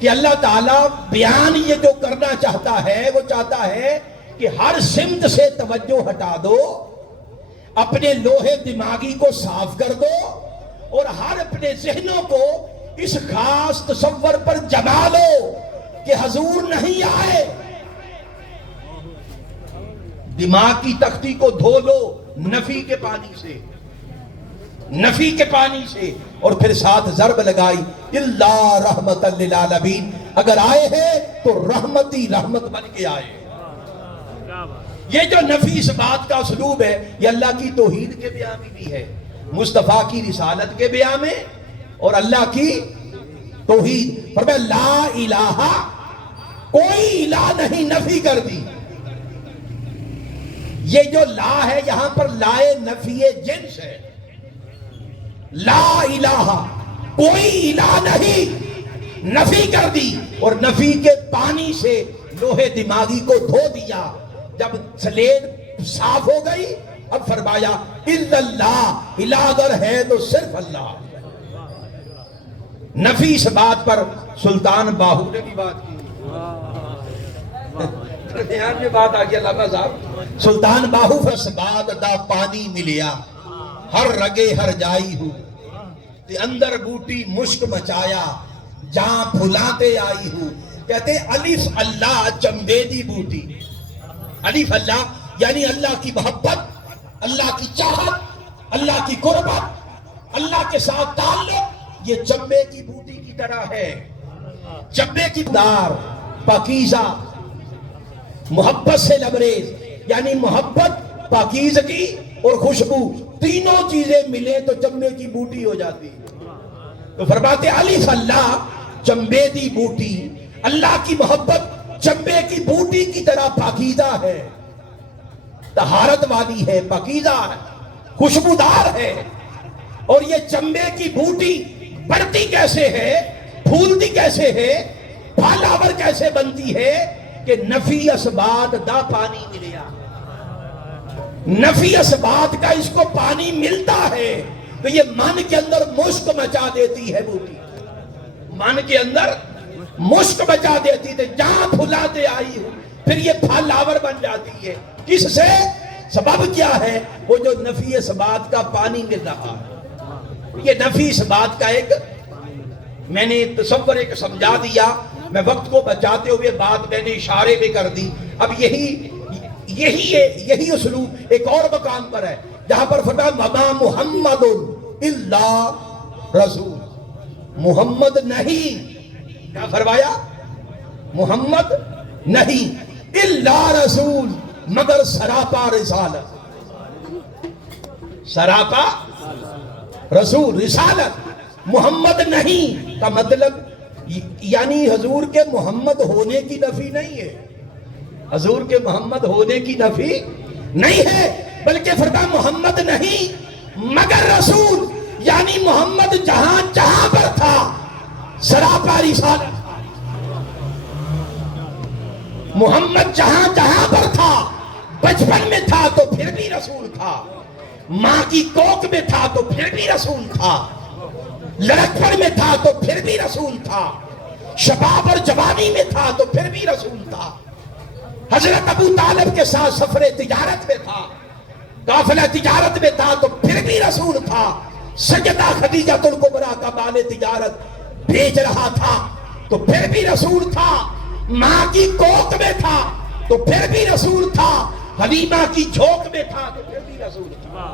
کہ اللہ تعالیٰ بیان یہ جو کرنا چاہتا ہے, وہ چاہتا ہے کہ ہر سمت سے توجہ ہٹا دو, اپنے لوہے دماغی کو صاف کر دو, اور ہر اپنے ذہنوں کو اس خاص تصور پر جما لو کہ حضور نہیں آئے. دماغ کی تختی کو دھو لو نفی کے پانی سے, نفی کے پانی سے, اور پھر ساتھ ضرب لگائی الا رحمت للعالمین, اگر آئے ہیں تو رحمتی رحمت بن کے آئے. یہ جو نفی اس بات کا اسلوب ہے, یہ اللہ کی توحید کے بیان میں بھی ہے, مصطفیٰ کی رسالت کے بیان میں, اور اللہ کی توحید. فرمایا لا الہ, کوئی الہ نہیں, نفی کر دی. یہ جو لا ہے یہاں پر لائے نفی جنس ہے. لا الہ, کوئی الہ نہیں, نفی کر دی, اور نفی کے پانی سے لوہے دماغی کو دھو دیا. جب سلیٹ صاف ہو گئی, اب فرمایا الا اللہ, الہ اگر ہے تو صرف اللہ. نفی اس بات پر سلطان باہو نے بھی بات کی. دھیان میں بات آ گیا علامہ صاحب. سلطان باہو فرس باد دا پانی ملیا, ہر رگے ہر جائی ہوں, تے اندر بوٹی مشک مچایا, جہاں پھلاتے آئی ہوں. کہتے الف اللہ چمبے دی بوٹی. الف اللہ یعنی اللہ کی محبت, اللہ کی چاہت, اللہ کی قربت, اللہ کے ساتھ تعلق, یہ چمبے کی بوٹی کی طرح ہے. چمبے کی دار, پاکیزہ, محبت سے لبریز, یعنی محبت, پاکیزگی اور خوشبو, تینوں چیزیں ملیں تو چمبے کی بوٹی ہو جاتی. تو فرماتے الف اللہ چمبے دی بوٹی, اللہ کی محبت چمبے کی بوٹی کی طرح پاکیزہ ہے, طہارت والی ہے, پاکیزہ ہے, خوشبودار ہے. اور یہ چمبے کی بوٹی بڑھتی کیسے ہے, پھولتی کیسے ہے, پھل آور کیسے بنتی ہے, کہ نفی اسبات دا پانی ملیا. نفی اسبات کا اس کو پانی ملتا ہے تو یہ من کے اندر مشک مچا دیتی ہے بوٹی, من کے اندر مشک مچا دیتی تھی, جہاں پھلاتے آئی ہوں, پھر یہ پھل آور بن جاتی ہے. کس سے؟ سبب کیا ہے؟ وہ جو نفی اسبات کا پانی مل رہا ہے. یہ نفی اسبات کا ایک میں نے تصور ایک سمجھا دیا, میں وقت کو بچاتے ہوئے بات میں نے اشارے میں کر دی. اب یہی اسلوب ایک اور مقام پر ہے جہاں پر فرمایا وما محمد الا رسول, محمد نہیں, کیا فرمایا؟ محمد نہیں, الا رسول, مگر سراپا رسالت, سراپا رسول, رسالت. محمد نہیں کا مطلب یعنی حضور کے محمد ہونے کی نفی نہیں ہے, حضور کے محمد ہونے کی نفی نہیں ہے, بلکہ فرمایا محمد نہیں مگر رسول, یعنی محمد جہاں جہاں پر تھا سراپا رسالت. محمد جہاں جہاں پر تھا, بچپن میں تھا تو پھر بھی رسول تھا, ماں کی کوکھ میں تھا تو پھر بھی رسول تھا, لڑکپن میں تھا تو پھر بھی رسول تھا, شباب اور جوانی میں تھا تو پھر بھی رسول تھا, حضرت ابو طالب کے ساتھ سفر تجارت میں تھا, قافلہ تجارت میں تھا تو پھر بھی رسول تھا, سیدہ خدیجہ الکبریٰ کا مال تجارت بیچ رہا تھا تو پھر بھی رسول تھا, ماں کی کوکھ میں تھا تو پھر بھی رسول تھا, حلیمہ کی جھوک میں تھا تو پھر بھی رسول تھا,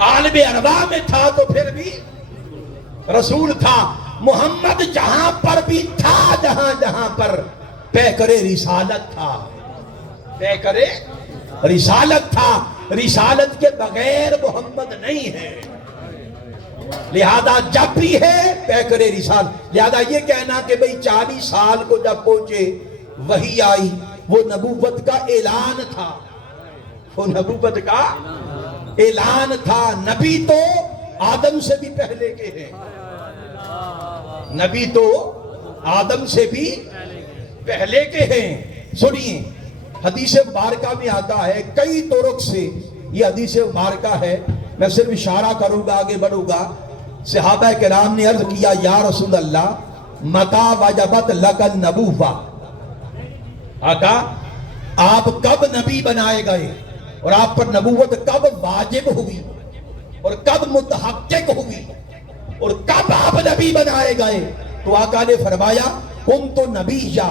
عالم ارواح میں تھا تو پھر بھی رسول تھا. محمد جہاں پر بھی تھا, جہاں جہاں پر پیکر رسالت تھا, طے کرے رسالت تھا، رسالت کے بغیر محمد نہیں ہے، لہذا جب بھی ہے طے کرے رسالت۔ لہذا یہ کہنا کہ بھئی 40 سال کو جب پہنچے وحی آئی، وہ نبوت کا اعلان تھا، وہ نبوت کا اعلان تھا۔ نبی تو آدم سے بھی پہلے کے ہیں، نبی تو آدم سے بھی پہلے کے ہیں۔ سنیے حدیث مبارکہ میں آتا ہے کئی طرق سے، یہ حدیث مبارکہ ہے، میں صرف اشارہ کروں گا، آگے بڑھوں گا۔ صحابہ کرام نے عرض کیا یا رسول اللہ متا وجبت لک النبوہ، آقا آپ کب نبی بنائے گئے اور آپ پر نبوت کب واجب ہوئی اور کب متحقق ہوئی اور کب آپ نبی بنائے گئے؟ تو آقا نے فرمایا کن تو نبی یا،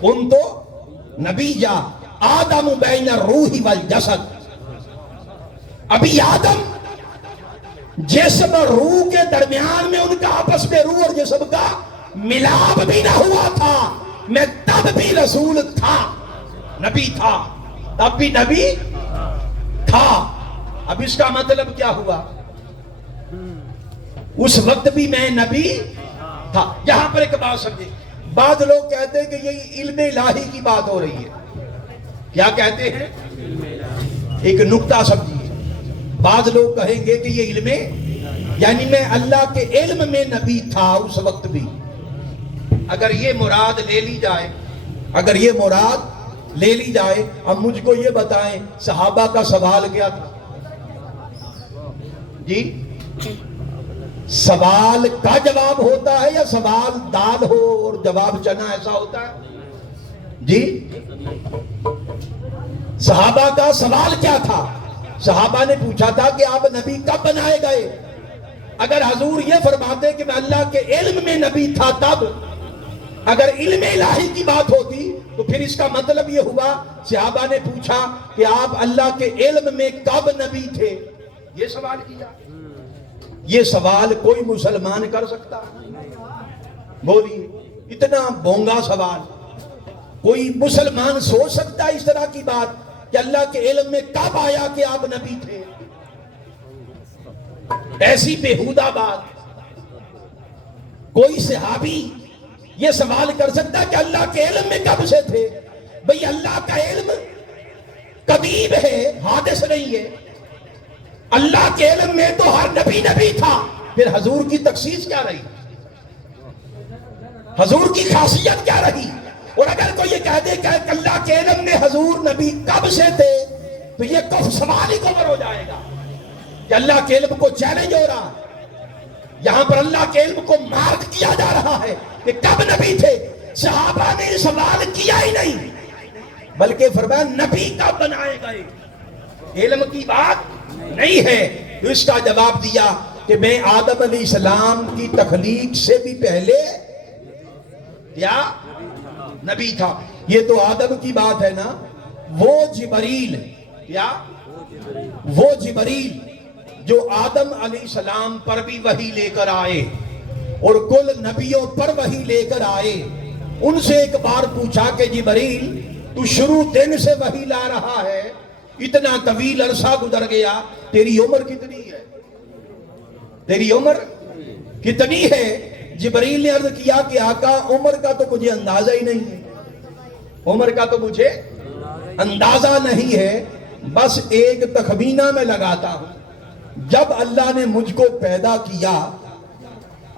کن تو نبی یا آدم بین الروح والجسد، ابھی آدم جسم اور روح کے درمیان میں ان کا آپس میں روح اور جسم کا ملاپ بھی نہ ہوا تھا، میں تب بھی رسول تھا، نبی تھا، تب بھی نبی تھا۔ اب اس کا مطلب کیا ہوا؟ اس وقت بھی میں نبی تھا۔ یہاں پر ایک بات سمجھے، بعض لوگ کہتے ہیں کہ یہ علم الہی کی بات ہو رہی ہے، کیا کہتے ہیں؟ ایک نکتہ سمجھیے، بعض لوگ کہیں گے کہ یہ علم، یعنی میں اللہ کے علم میں نبی تھا اس وقت بھی۔ اگر یہ مراد لے لی جائے، اگر یہ مراد لے لی جائے، اب مجھ کو یہ بتائیں صحابہ کا سوال کیا تھا؟ جی سوال کا جواب ہوتا ہے یا سوال دال ہو اور جواب چنا ایسا ہوتا ہے؟ جی صحابہ کا سوال کیا تھا؟ صحابہ نے پوچھا تھا کہ آپ نبی کب بنائے گئے؟ اگر حضور یہ فرماتے کہ میں اللہ کے علم میں نبی تھا تب، اگر علم الہی کی بات ہوتی تو پھر اس کا مطلب یہ ہوا صحابہ نے پوچھا کہ آپ اللہ کے علم میں کب نبی تھے، یہ سوال کیا۔ یہ سوال کوئی مسلمان کر سکتا؟ بولیے، اتنا بونگا سوال کوئی مسلمان سوچ سکتا ہے اس طرح کی بات کہ اللہ کے علم میں کب آیا کہ آپ نبی تھے؟ ایسی بےہودہ بات کوئی صحابی یہ سوال کر سکتا ہے کہ اللہ کے علم میں کب سے تھے؟ بھئی اللہ کا علم قدیم ہے، حادث نہیں ہے۔ اللہ کے علم میں تو ہر نبی نبی تھا، پھر حضور کی تخصیص کیا رہی؟ حضور کی خاصیت کیا رہی؟ اور اگر کوئی یہ کہہ دے کہ اللہ کے علم میں حضور نبی کب سے تھے تو یہ کفر سوال ہی کفر ہو جائے گا کہ اللہ کے علم کو چیلنج ہو رہا ہے، یہاں پر اللہ کے علم کو مارک کیا جا رہا ہے کہ کب نبی تھے۔ صحابہ نے سوال کیا ہی نہیں بلکہ فرمایا نبی کب بنائے گئے، علم کی بات نہیں ہے۔ تو اس کا جواب دیا کہ میں آدم علیہ السلام کی تخلیق سے بھی پہلے کیا نبی تھا۔ یہ تو آدم کی بات ہے نا، وہ جبریل، کیا وہ جبریل جو آدم علیہ السلام پر بھی وحی لے کر آئے اور کل نبیوں پر وحی لے کر آئے، ان سے ایک بار پوچھا کہ جبریل تو شروع دن سے وحی لا رہا ہے، اتنا طویل عرصہ گزر گیا، تیری عمر کتنی ہے؟ تیری عمر کتنی ہے؟ جبریل نے عرض کیا کہ آقا عمر کا تو مجھے اندازہ ہی نہیں ہے، عمر کا تو مجھے اندازہ نہیں ہے، بس ایک تخمینہ میں لگاتا ہوں۔ جب اللہ نے مجھ کو پیدا کیا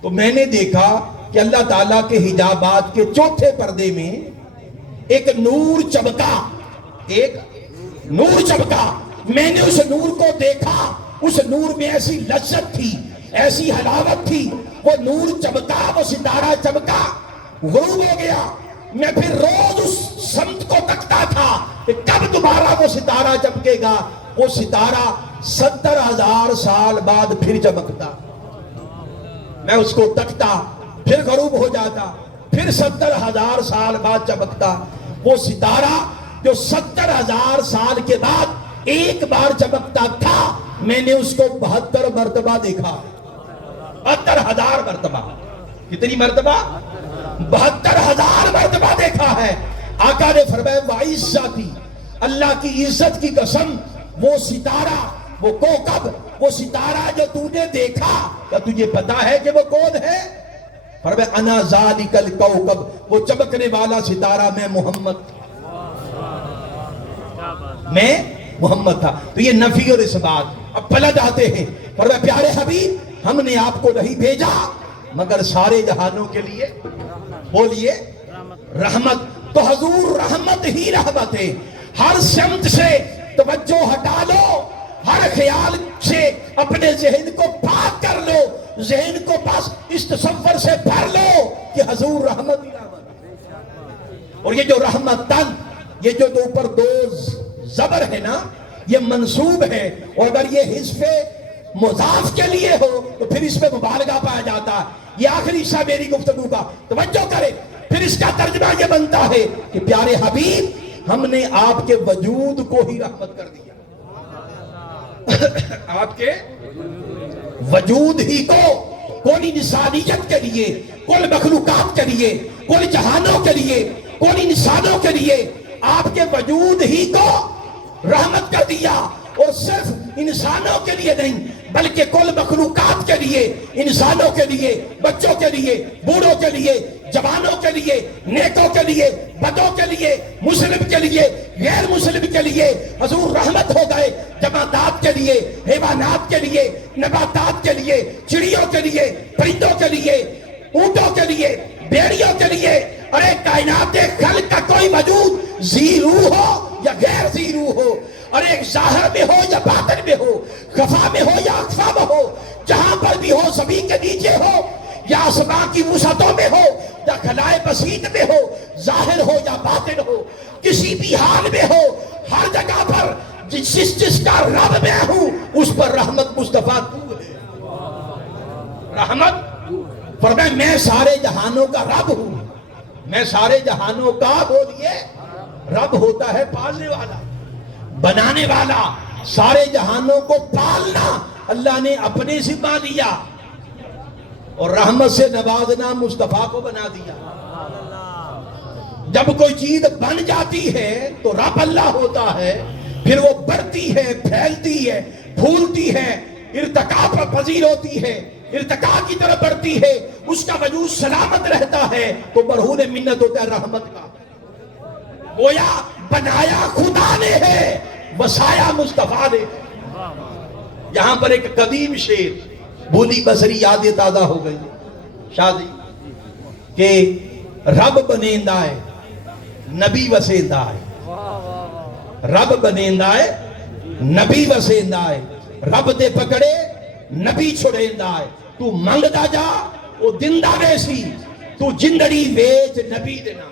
تو میں نے دیکھا کہ اللہ تعالیٰ کے حجابات کے چوتھے پردے میں ایک نور چمکا، ایک نور چمکا، میں نے اس نور کو دیکھا، اس نور میں ایسی لذت تھی، ایسی حلاوت تھی، وہ نور چمکا، وہ ستارہ چمکا، غروب ہو گیا، میں پھر روز اس سمت کو تکتا تھا کہ کب دوبارہ وہ ستارہ چمکے گا۔ وہ ستارہ 70,000 سال بعد پھر چمکتا، میں اس کو تکتا، پھر غروب ہو جاتا، پھر 70,000 سال بعد چمکتا۔ وہ ستارہ جو 70,000 سال کے بعد ایک بار چمکتا تھا، میں نے اس کو 72 مرتبہ دیکھا، 72,000 مرتبہ۔ کتنی مرتبہ؟ 72,000 مرتبہ دیکھا ہے۔ آقا نے فرمایا وعزتی، اللہ کی عزت کی قسم، وہ ستارہ، وہ کوکب، وہ ستارہ جو تو نے دیکھا، کیا تجھے پتا ہے کہ وہ کون ہے؟ فرمایا انا ذالک الکوکب، وہ چمکنے والا ستارہ میں محمد، میں محمد تھا۔ تو یہ نفی اور اثبات۔ اب پلٹ آتے ہیں، فرمایا پیارے حبیب ہم نے آپ کو نہیں بھیجا مگر سارے جہانوں کے لیے، بولیے رحمت۔ تو حضور رحمت ہی رحمت ہے۔ ہر سمت سے توجہ ہٹا لو، ہر خیال سے اپنے ذہن کو پاک کر لو، ذہن کو بس اس تصور سے بھر لو کہ حضور رحمت ہی رحمت۔ اور یہ جو رحمتن، یہ جو اوپر دو زبر ہے نا، یہ منصوب ہے، اور اگر یہ حذف مضاف کے لیے ہو تو پھر اس میں مبالغہ پایا جاتا ہے۔ یہ آخری حصہ میری گفتگو کا توجہ کرے، پھر اس کا ترجمہ یہ بنتا ہے کہ پیارے حبیب ہم نے آپ کے وجود کو ہی رحمت کر دیا، آپ کے وجود ہی کو، کل انسانیت کے لیے، کل مخلوقات کے لیے، کل جہانوں کے لیے، کل انسانوں کے لیے آپ کے وجود ہی کو رحمت کر دیا۔ اور صرف انسانوں کے لیے نہیں بلکہ کل مخلوقات کے لیے، انسانوں کے لیے، بچوں کے لیے، بوڑھوں کے لیے، جوانوں کے لیے، نیکوں کے لیے، بدوں کے لیے، مسلم کے لیے، غیر مسلم کے لیے حضور رحمت ہو گئے۔ جمادات کے لیے، حیوانات کے لیے، نباتات کے لیے، چڑیوں کے لیے، پرندوں کے لیے، اونٹوں کے لیے، بیڑیوں کے لیے۔ ارے کائنات خلق کا کوئی وجود ذی روح ہو یا غیر ذی روح ہو، اور ایک ظاہر میں ہو یا باطن میں ہو، خفا میں ہو یا اخفا میں ہو، جہاں پر بھی ہو، زمین کے نیچے ہو یا آسمان کی وسعتوں میں ہو یا خلائے بسیط میں ہو، ظاہر ہو یا باطن ہو، کسی بھی حال میں ہو، ہر جگہ پر جس کا رب میں ہوں اس پر رحمت مصطفیٰ تو ہے۔ رحمت فرمایا میں سارے جہانوں کا رب ہوں، میں سارے جہانوں کا، بولیے رب ہوتا ہے پالنے والا، بنانے والا، سارے جہانوں کو پالنا اللہ نے اپنے ذمہ لیا، اور رحمت سے نوازنا مصطفیٰ کو بنا دیا۔ جب کوئی چیز بن جاتی ہے تو رب اللہ ہوتا ہے، پھر وہ بڑھتی ہے، پھیلتی ہے، پھولتی ہے، ارتقاء پر پذیر ہوتی ہے، ارتقاء کی طرف بڑھتی ہے، اس کا وجود سلامت رہتا ہے، تو مرہون منت ہوتا ہے رحمت کا۔ گویا بنایا خدا نے ہے، بسایا مصطفیٰ نے۔ یہاں پر ایک قدیم شعر بولی بصری یاد تازہ ہو گئی شادی کہ رب بنیندہ ہے نبی وسیندہ ہے، رب بنیندہ ہے نبی وسیندہ ہے، رب دے پکڑے نبی چھڑیندہ ہے، تو منگدا جا وہ دندہ ویسی، تو جندڑی ویچ نبی دینا،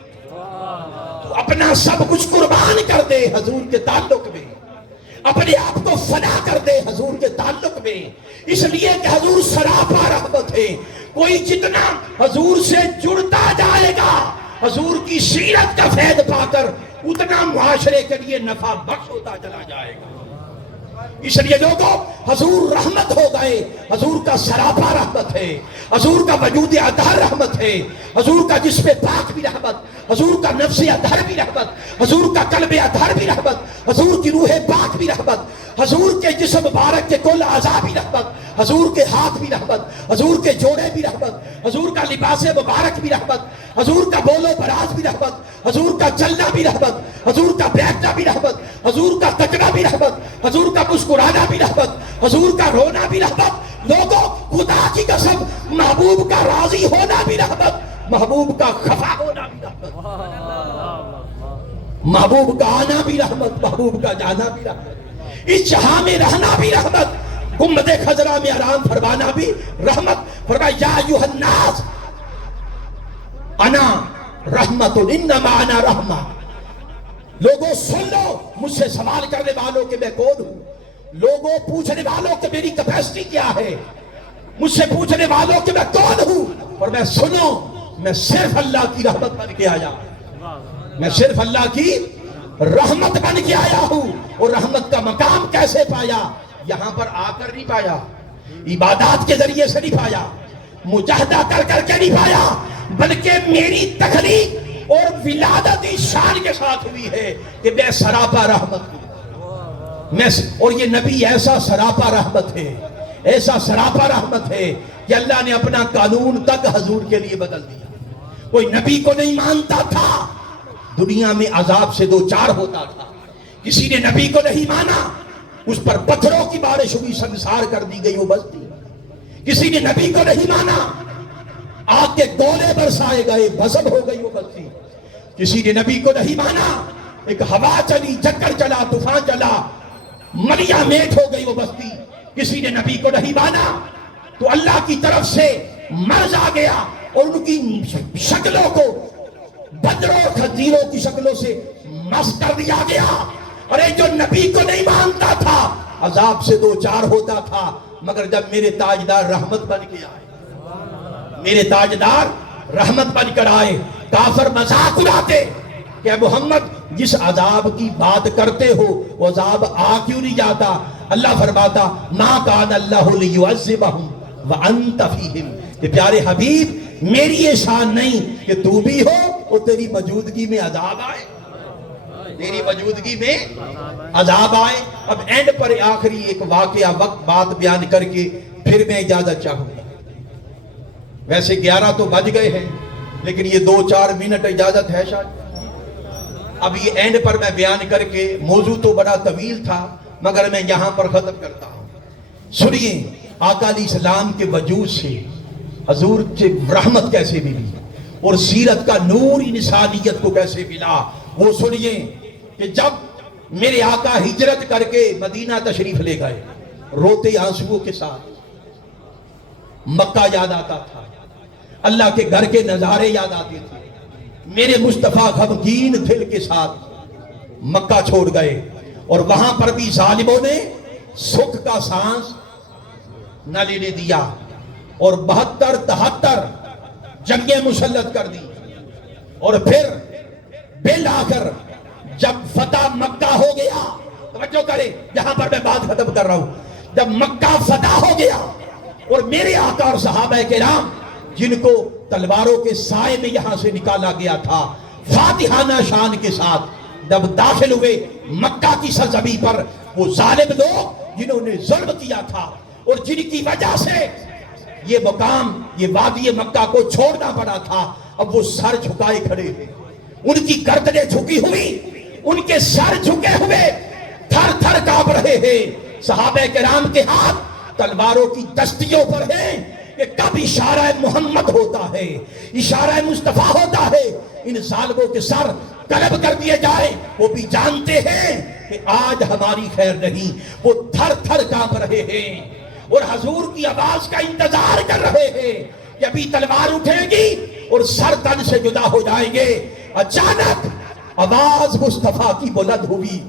تو اپنا سب کچھ قربان کر دے حضور کے تعلق میں، اپنے آپ کو فنا کر دے حضور کے تعلق میں، اس لیے کہ حضور سراپا رحمت ہے۔ کوئی جتنا حضور سے جڑتا جائے گا حضور کی سیرت کا فیض پا کر اتنا معاشرے کے لیے نفع بخش ہوتا چلا جائے گا۔ اس لیے لوگوں حضور رحمت ہو گئے، حضور کا سراپا رحمت ہے، حضور کا وجود اطہر رحمت ہے، حضور کا جسم پاک بھی رحمت، حضور کا نفس اطہر بھی رحمت، حضور کا قلب اطہر بھی رحمت، حضور کی روح پاک بھی رحمت، حضور کے جسم مبارک کے کل اعضاء بھی رحمت، حضور کے ہاتھ بھی رحمت، حضور کے جوڑے بھی رحمت، حضور کا لباس مبارک بھی رحمت، حضور کا بول و براز بھی رحمت، حضور کا چلنا بھی رحمت، حضور کا بیٹھنا بھی رحمت، حضور کا تکنا بھی رحمت، حضور کا مسکرانا بھی رحمت، حضور کا رونا بھی رحمت۔ لوگوں خدا کی قسم محبوب کا راضی ہونا بھی رحمت، محبوب کا خفا ہونا بھی رحمت، محبوب کا آنا بھی رحمت، محبوب کا جانا بھی رحمت، اس جہاں میں رہنا بھی رحمت، گنبد خضرا میں آرام فرمانا بھی رحمت۔ فرمایا یا ایھا الناس انا رحمت انما انا رحمہ، لوگوں سن لو مجھ سے سوال کرنے والوں کہ میں کون ہوں، لوگوں پوچھنے والوں کہ میری کیپیسٹی کیا ہے، مجھ سے پوچھنے والوں کہ میں کون ہوں، اور میں سنو میں صرف اللہ کی رحمت بن کے آیا، میں صرف اللہ کی رحمت بن کے آیا ہوں۔ اور رحمت کا مقام کیسے پایا؟ یہاں پر آ کر نہیں پایا، عبادات کے ذریعے سے نہیں پایا، مجاہدہ کر کر کے نہیں پایا، بلکہ میری تخلیق اور ولادت اس شان کے ساتھ ہوئی ہے کہ میں سراپا رحمت ہوں اور یہ نبی ایسا سراپا رحمت ہے، ایسا سراپا رحمت ہے کہ اللہ نے اپنا قانون تک حضور کے لیے بدل دیا۔ کوئی نبی کو نہیں مانتا تھا، دنیا میں عذاب سے دو چار ہوتا تھا۔ کسی نے نبی کو نہیں مانا، اس پر پتھروں کی بارش ہوئی، سنسار کر دی گئی وہ بستی۔ کسی نے نبی کو نہیں مانا، آگ کے گولے برسائے گئے، بھسم ہو گئی وہ بستی۔ کسی نے نبی کو نہیں مانا، ایک ہوا چلی، چکر چلا، طوفان چلا، ملیا میٹ ہو گئی وہ بستی۔ کسی نے نبی کو نہیں مانا تو اللہ کی طرف سے مرض آ گیا اور ان کی شکلوں کو بندروں اور خنزیروں کی شکلوں سے مس کر دیا گیا۔ اور یہ جو نبی کو نہیں مانتا تھا عذاب سے دو چار ہوتا تھا، مگر جب میرے تاجدار رحمت بن کے آئے، میرے تاجدار رحمت بن کر آئے، کافر مذاق اڑاتے کہ اے محمد جس عذاب کی بات کرتے ہو وہ عذاب آ کیوں نہیں جاتا؟ اللہ فرماتا ما کان اللہ لیعذبہم وانت فیہم، کہ پیارے حبیب میری یہ شان نہیں کہ تو بھی ہو اور تیری موجودگی میں عذاب آئے، تیری موجودگی میں عذاب آئے۔ اب اینڈ پر آخری ایک واقعہ وقت بات بیان کر کے پھر میں اجازت چاہوں گا۔ ویسے 11 تو بج گئے ہیں لیکن یہ 2-4 منٹ اجازت ہے شاید۔ اب یہ اینڈ پر میں بیان کر کے، موضوع تو بڑا طویل تھا مگر میں یہاں پر ختم کرتا ہوں۔ سنیے آقا علیہ السلام کے وجود سے حضور سے رحمت کیسے ملی اور سیرت کا نور انسانیت کو کیسے ملا، وہ سنیے کہ جب میرے آقا ہجرت کر کے مدینہ تشریف لے گئے، روتے آنسوؤں کے ساتھ، مکہ یاد آتا تھا، اللہ کے گھر کے نظارے یاد آتے تھے۔ میرے مصطفیٰ غمگین دل کے ساتھ مکہ چھوڑ گئے اور وہاں پر بھی ظالموں نے سکھ کا سانس نہ لینے دیا اور 72-73 جنگیں مسلط کر دی۔ اور پھر بالآخر جب فتح مکہ ہو گیا، توجہ کریں یہاں پر میں بات ختم کر رہا ہوں، جب مکہ فتح ہو گیا اور میرے آقا اور صحابہ کرام جن کو تلواروں کے سائے میں یہاں سے نکالا گیا تھا، فاتحانہ شان کے ساتھ جب داخل ہوئے مکہ کی سرزمین پر، وہ ظالم لوگ جنہوں نے ظلم کیا تھا اور جن کی وجہ سے یہ مقام، یہ وادی مکہ کو چھوڑنا پڑا تھا، اب وہ سر جھکائے کھڑے ہیں، ان کی گردنیں جھکی ہوئی، ان کے سر جھکے ہوئے تھر تھر کانپ رہے ہیں۔ صحابہ کرام کے ہاتھ تلواروں کی دستیوں پر ہیں کہ کب اشارہ محمد ہوتا ہے، اشارہ مصطفیٰ ہوتا ہے، ان ظالموں کے سر قلب کر دیے جائے۔ وہ بھی جانتے ہیں کہ آج ہماری خیر نہیں، وہ تھر تھر کانپ رہے ہیں اور حضور کی آواز کا انتظار کر رہے ہیں کہ ابھی تلوار اٹھے گی اور سر تن سے جدا ہو جائیں گے۔ اچانک آواز مصطفیٰ کی بلند ہوئی،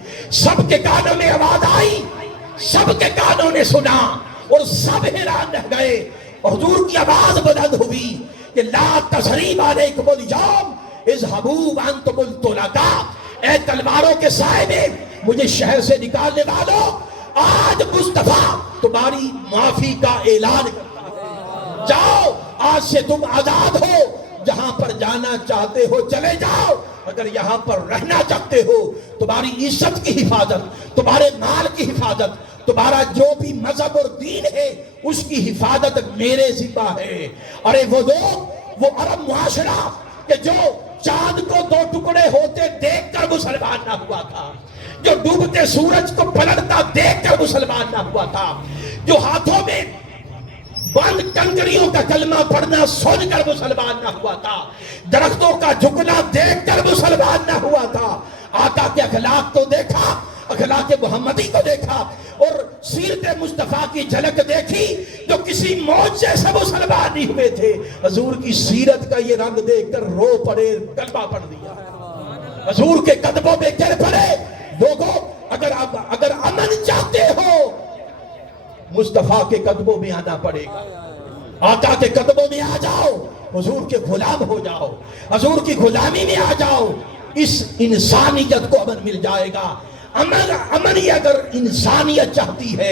سب کے کانوں میں آواز آئی، سب کے کانوں نے سنا اور سب حیران رہ گئے۔ حضور کی آواز بلند ہوئی کہ لا تثریب علیکم اليوم اذهبوا وانتم الطلقاء، اے تلواروں کے سائے میں مجھے شہر سے نکالنے والوں، آج مصطفیٰ تمہاری معافی کا اعلان کرتا ہے، جاؤ آج سے تم آزاد ہو، جہاں پر جانا چاہتے ہو چلے جاؤ، اگر یہاں پر رہنا چاہتے ہو تمہاری عزت کی حفاظت، تمہارے مال کی حفاظت، تمہارا جو بھی مذہب اور دین ہے اس کی حفاظت میرے ذمہ ہے۔ ارے وہ لوگ، وہ عرب معاشرہ کہ جو چاند کو 2 ٹکڑے ہوتے دیکھ کر مسلمان نہ ہوا تھا، جو ڈوبتے سورج کو پلٹتا دیکھ کر مسلمان نہ ہوا تھا، جو ہاتھوں میں بند کنکریوں کا کلمہ پڑھنا سن کر مسلمان نہ ہوا تھا، درختوں کا جھکنا دیکھ کر مسلمان نہ ہوا تھا، آقا کے اخلاق کو دیکھا، اخلاق محمدی کو دیکھا اور سیرت مصطفیٰ کی جھلک دیکھی، جو کسی معجزے سے مسلمان نہیں ہوئے تھے، حضور کی سیرت کا یہ رنگ دیکھ کر رو پڑے، کلمہ پڑھ دیا، حضور کے قدموں میں گر پڑے۔ لوگوں اگر امن چاہتے ہو مصطفیٰ کے قدموں میں آنا پڑے گا، آقا کے قدموں میں آ جاؤ، حضور کے غلام ہو جاؤ، حضور کی غلامی میں آ جاؤ، اس انسانیت کو امن مل جائے گا۔ امن ہی اگر انسانیت چاہتی ہے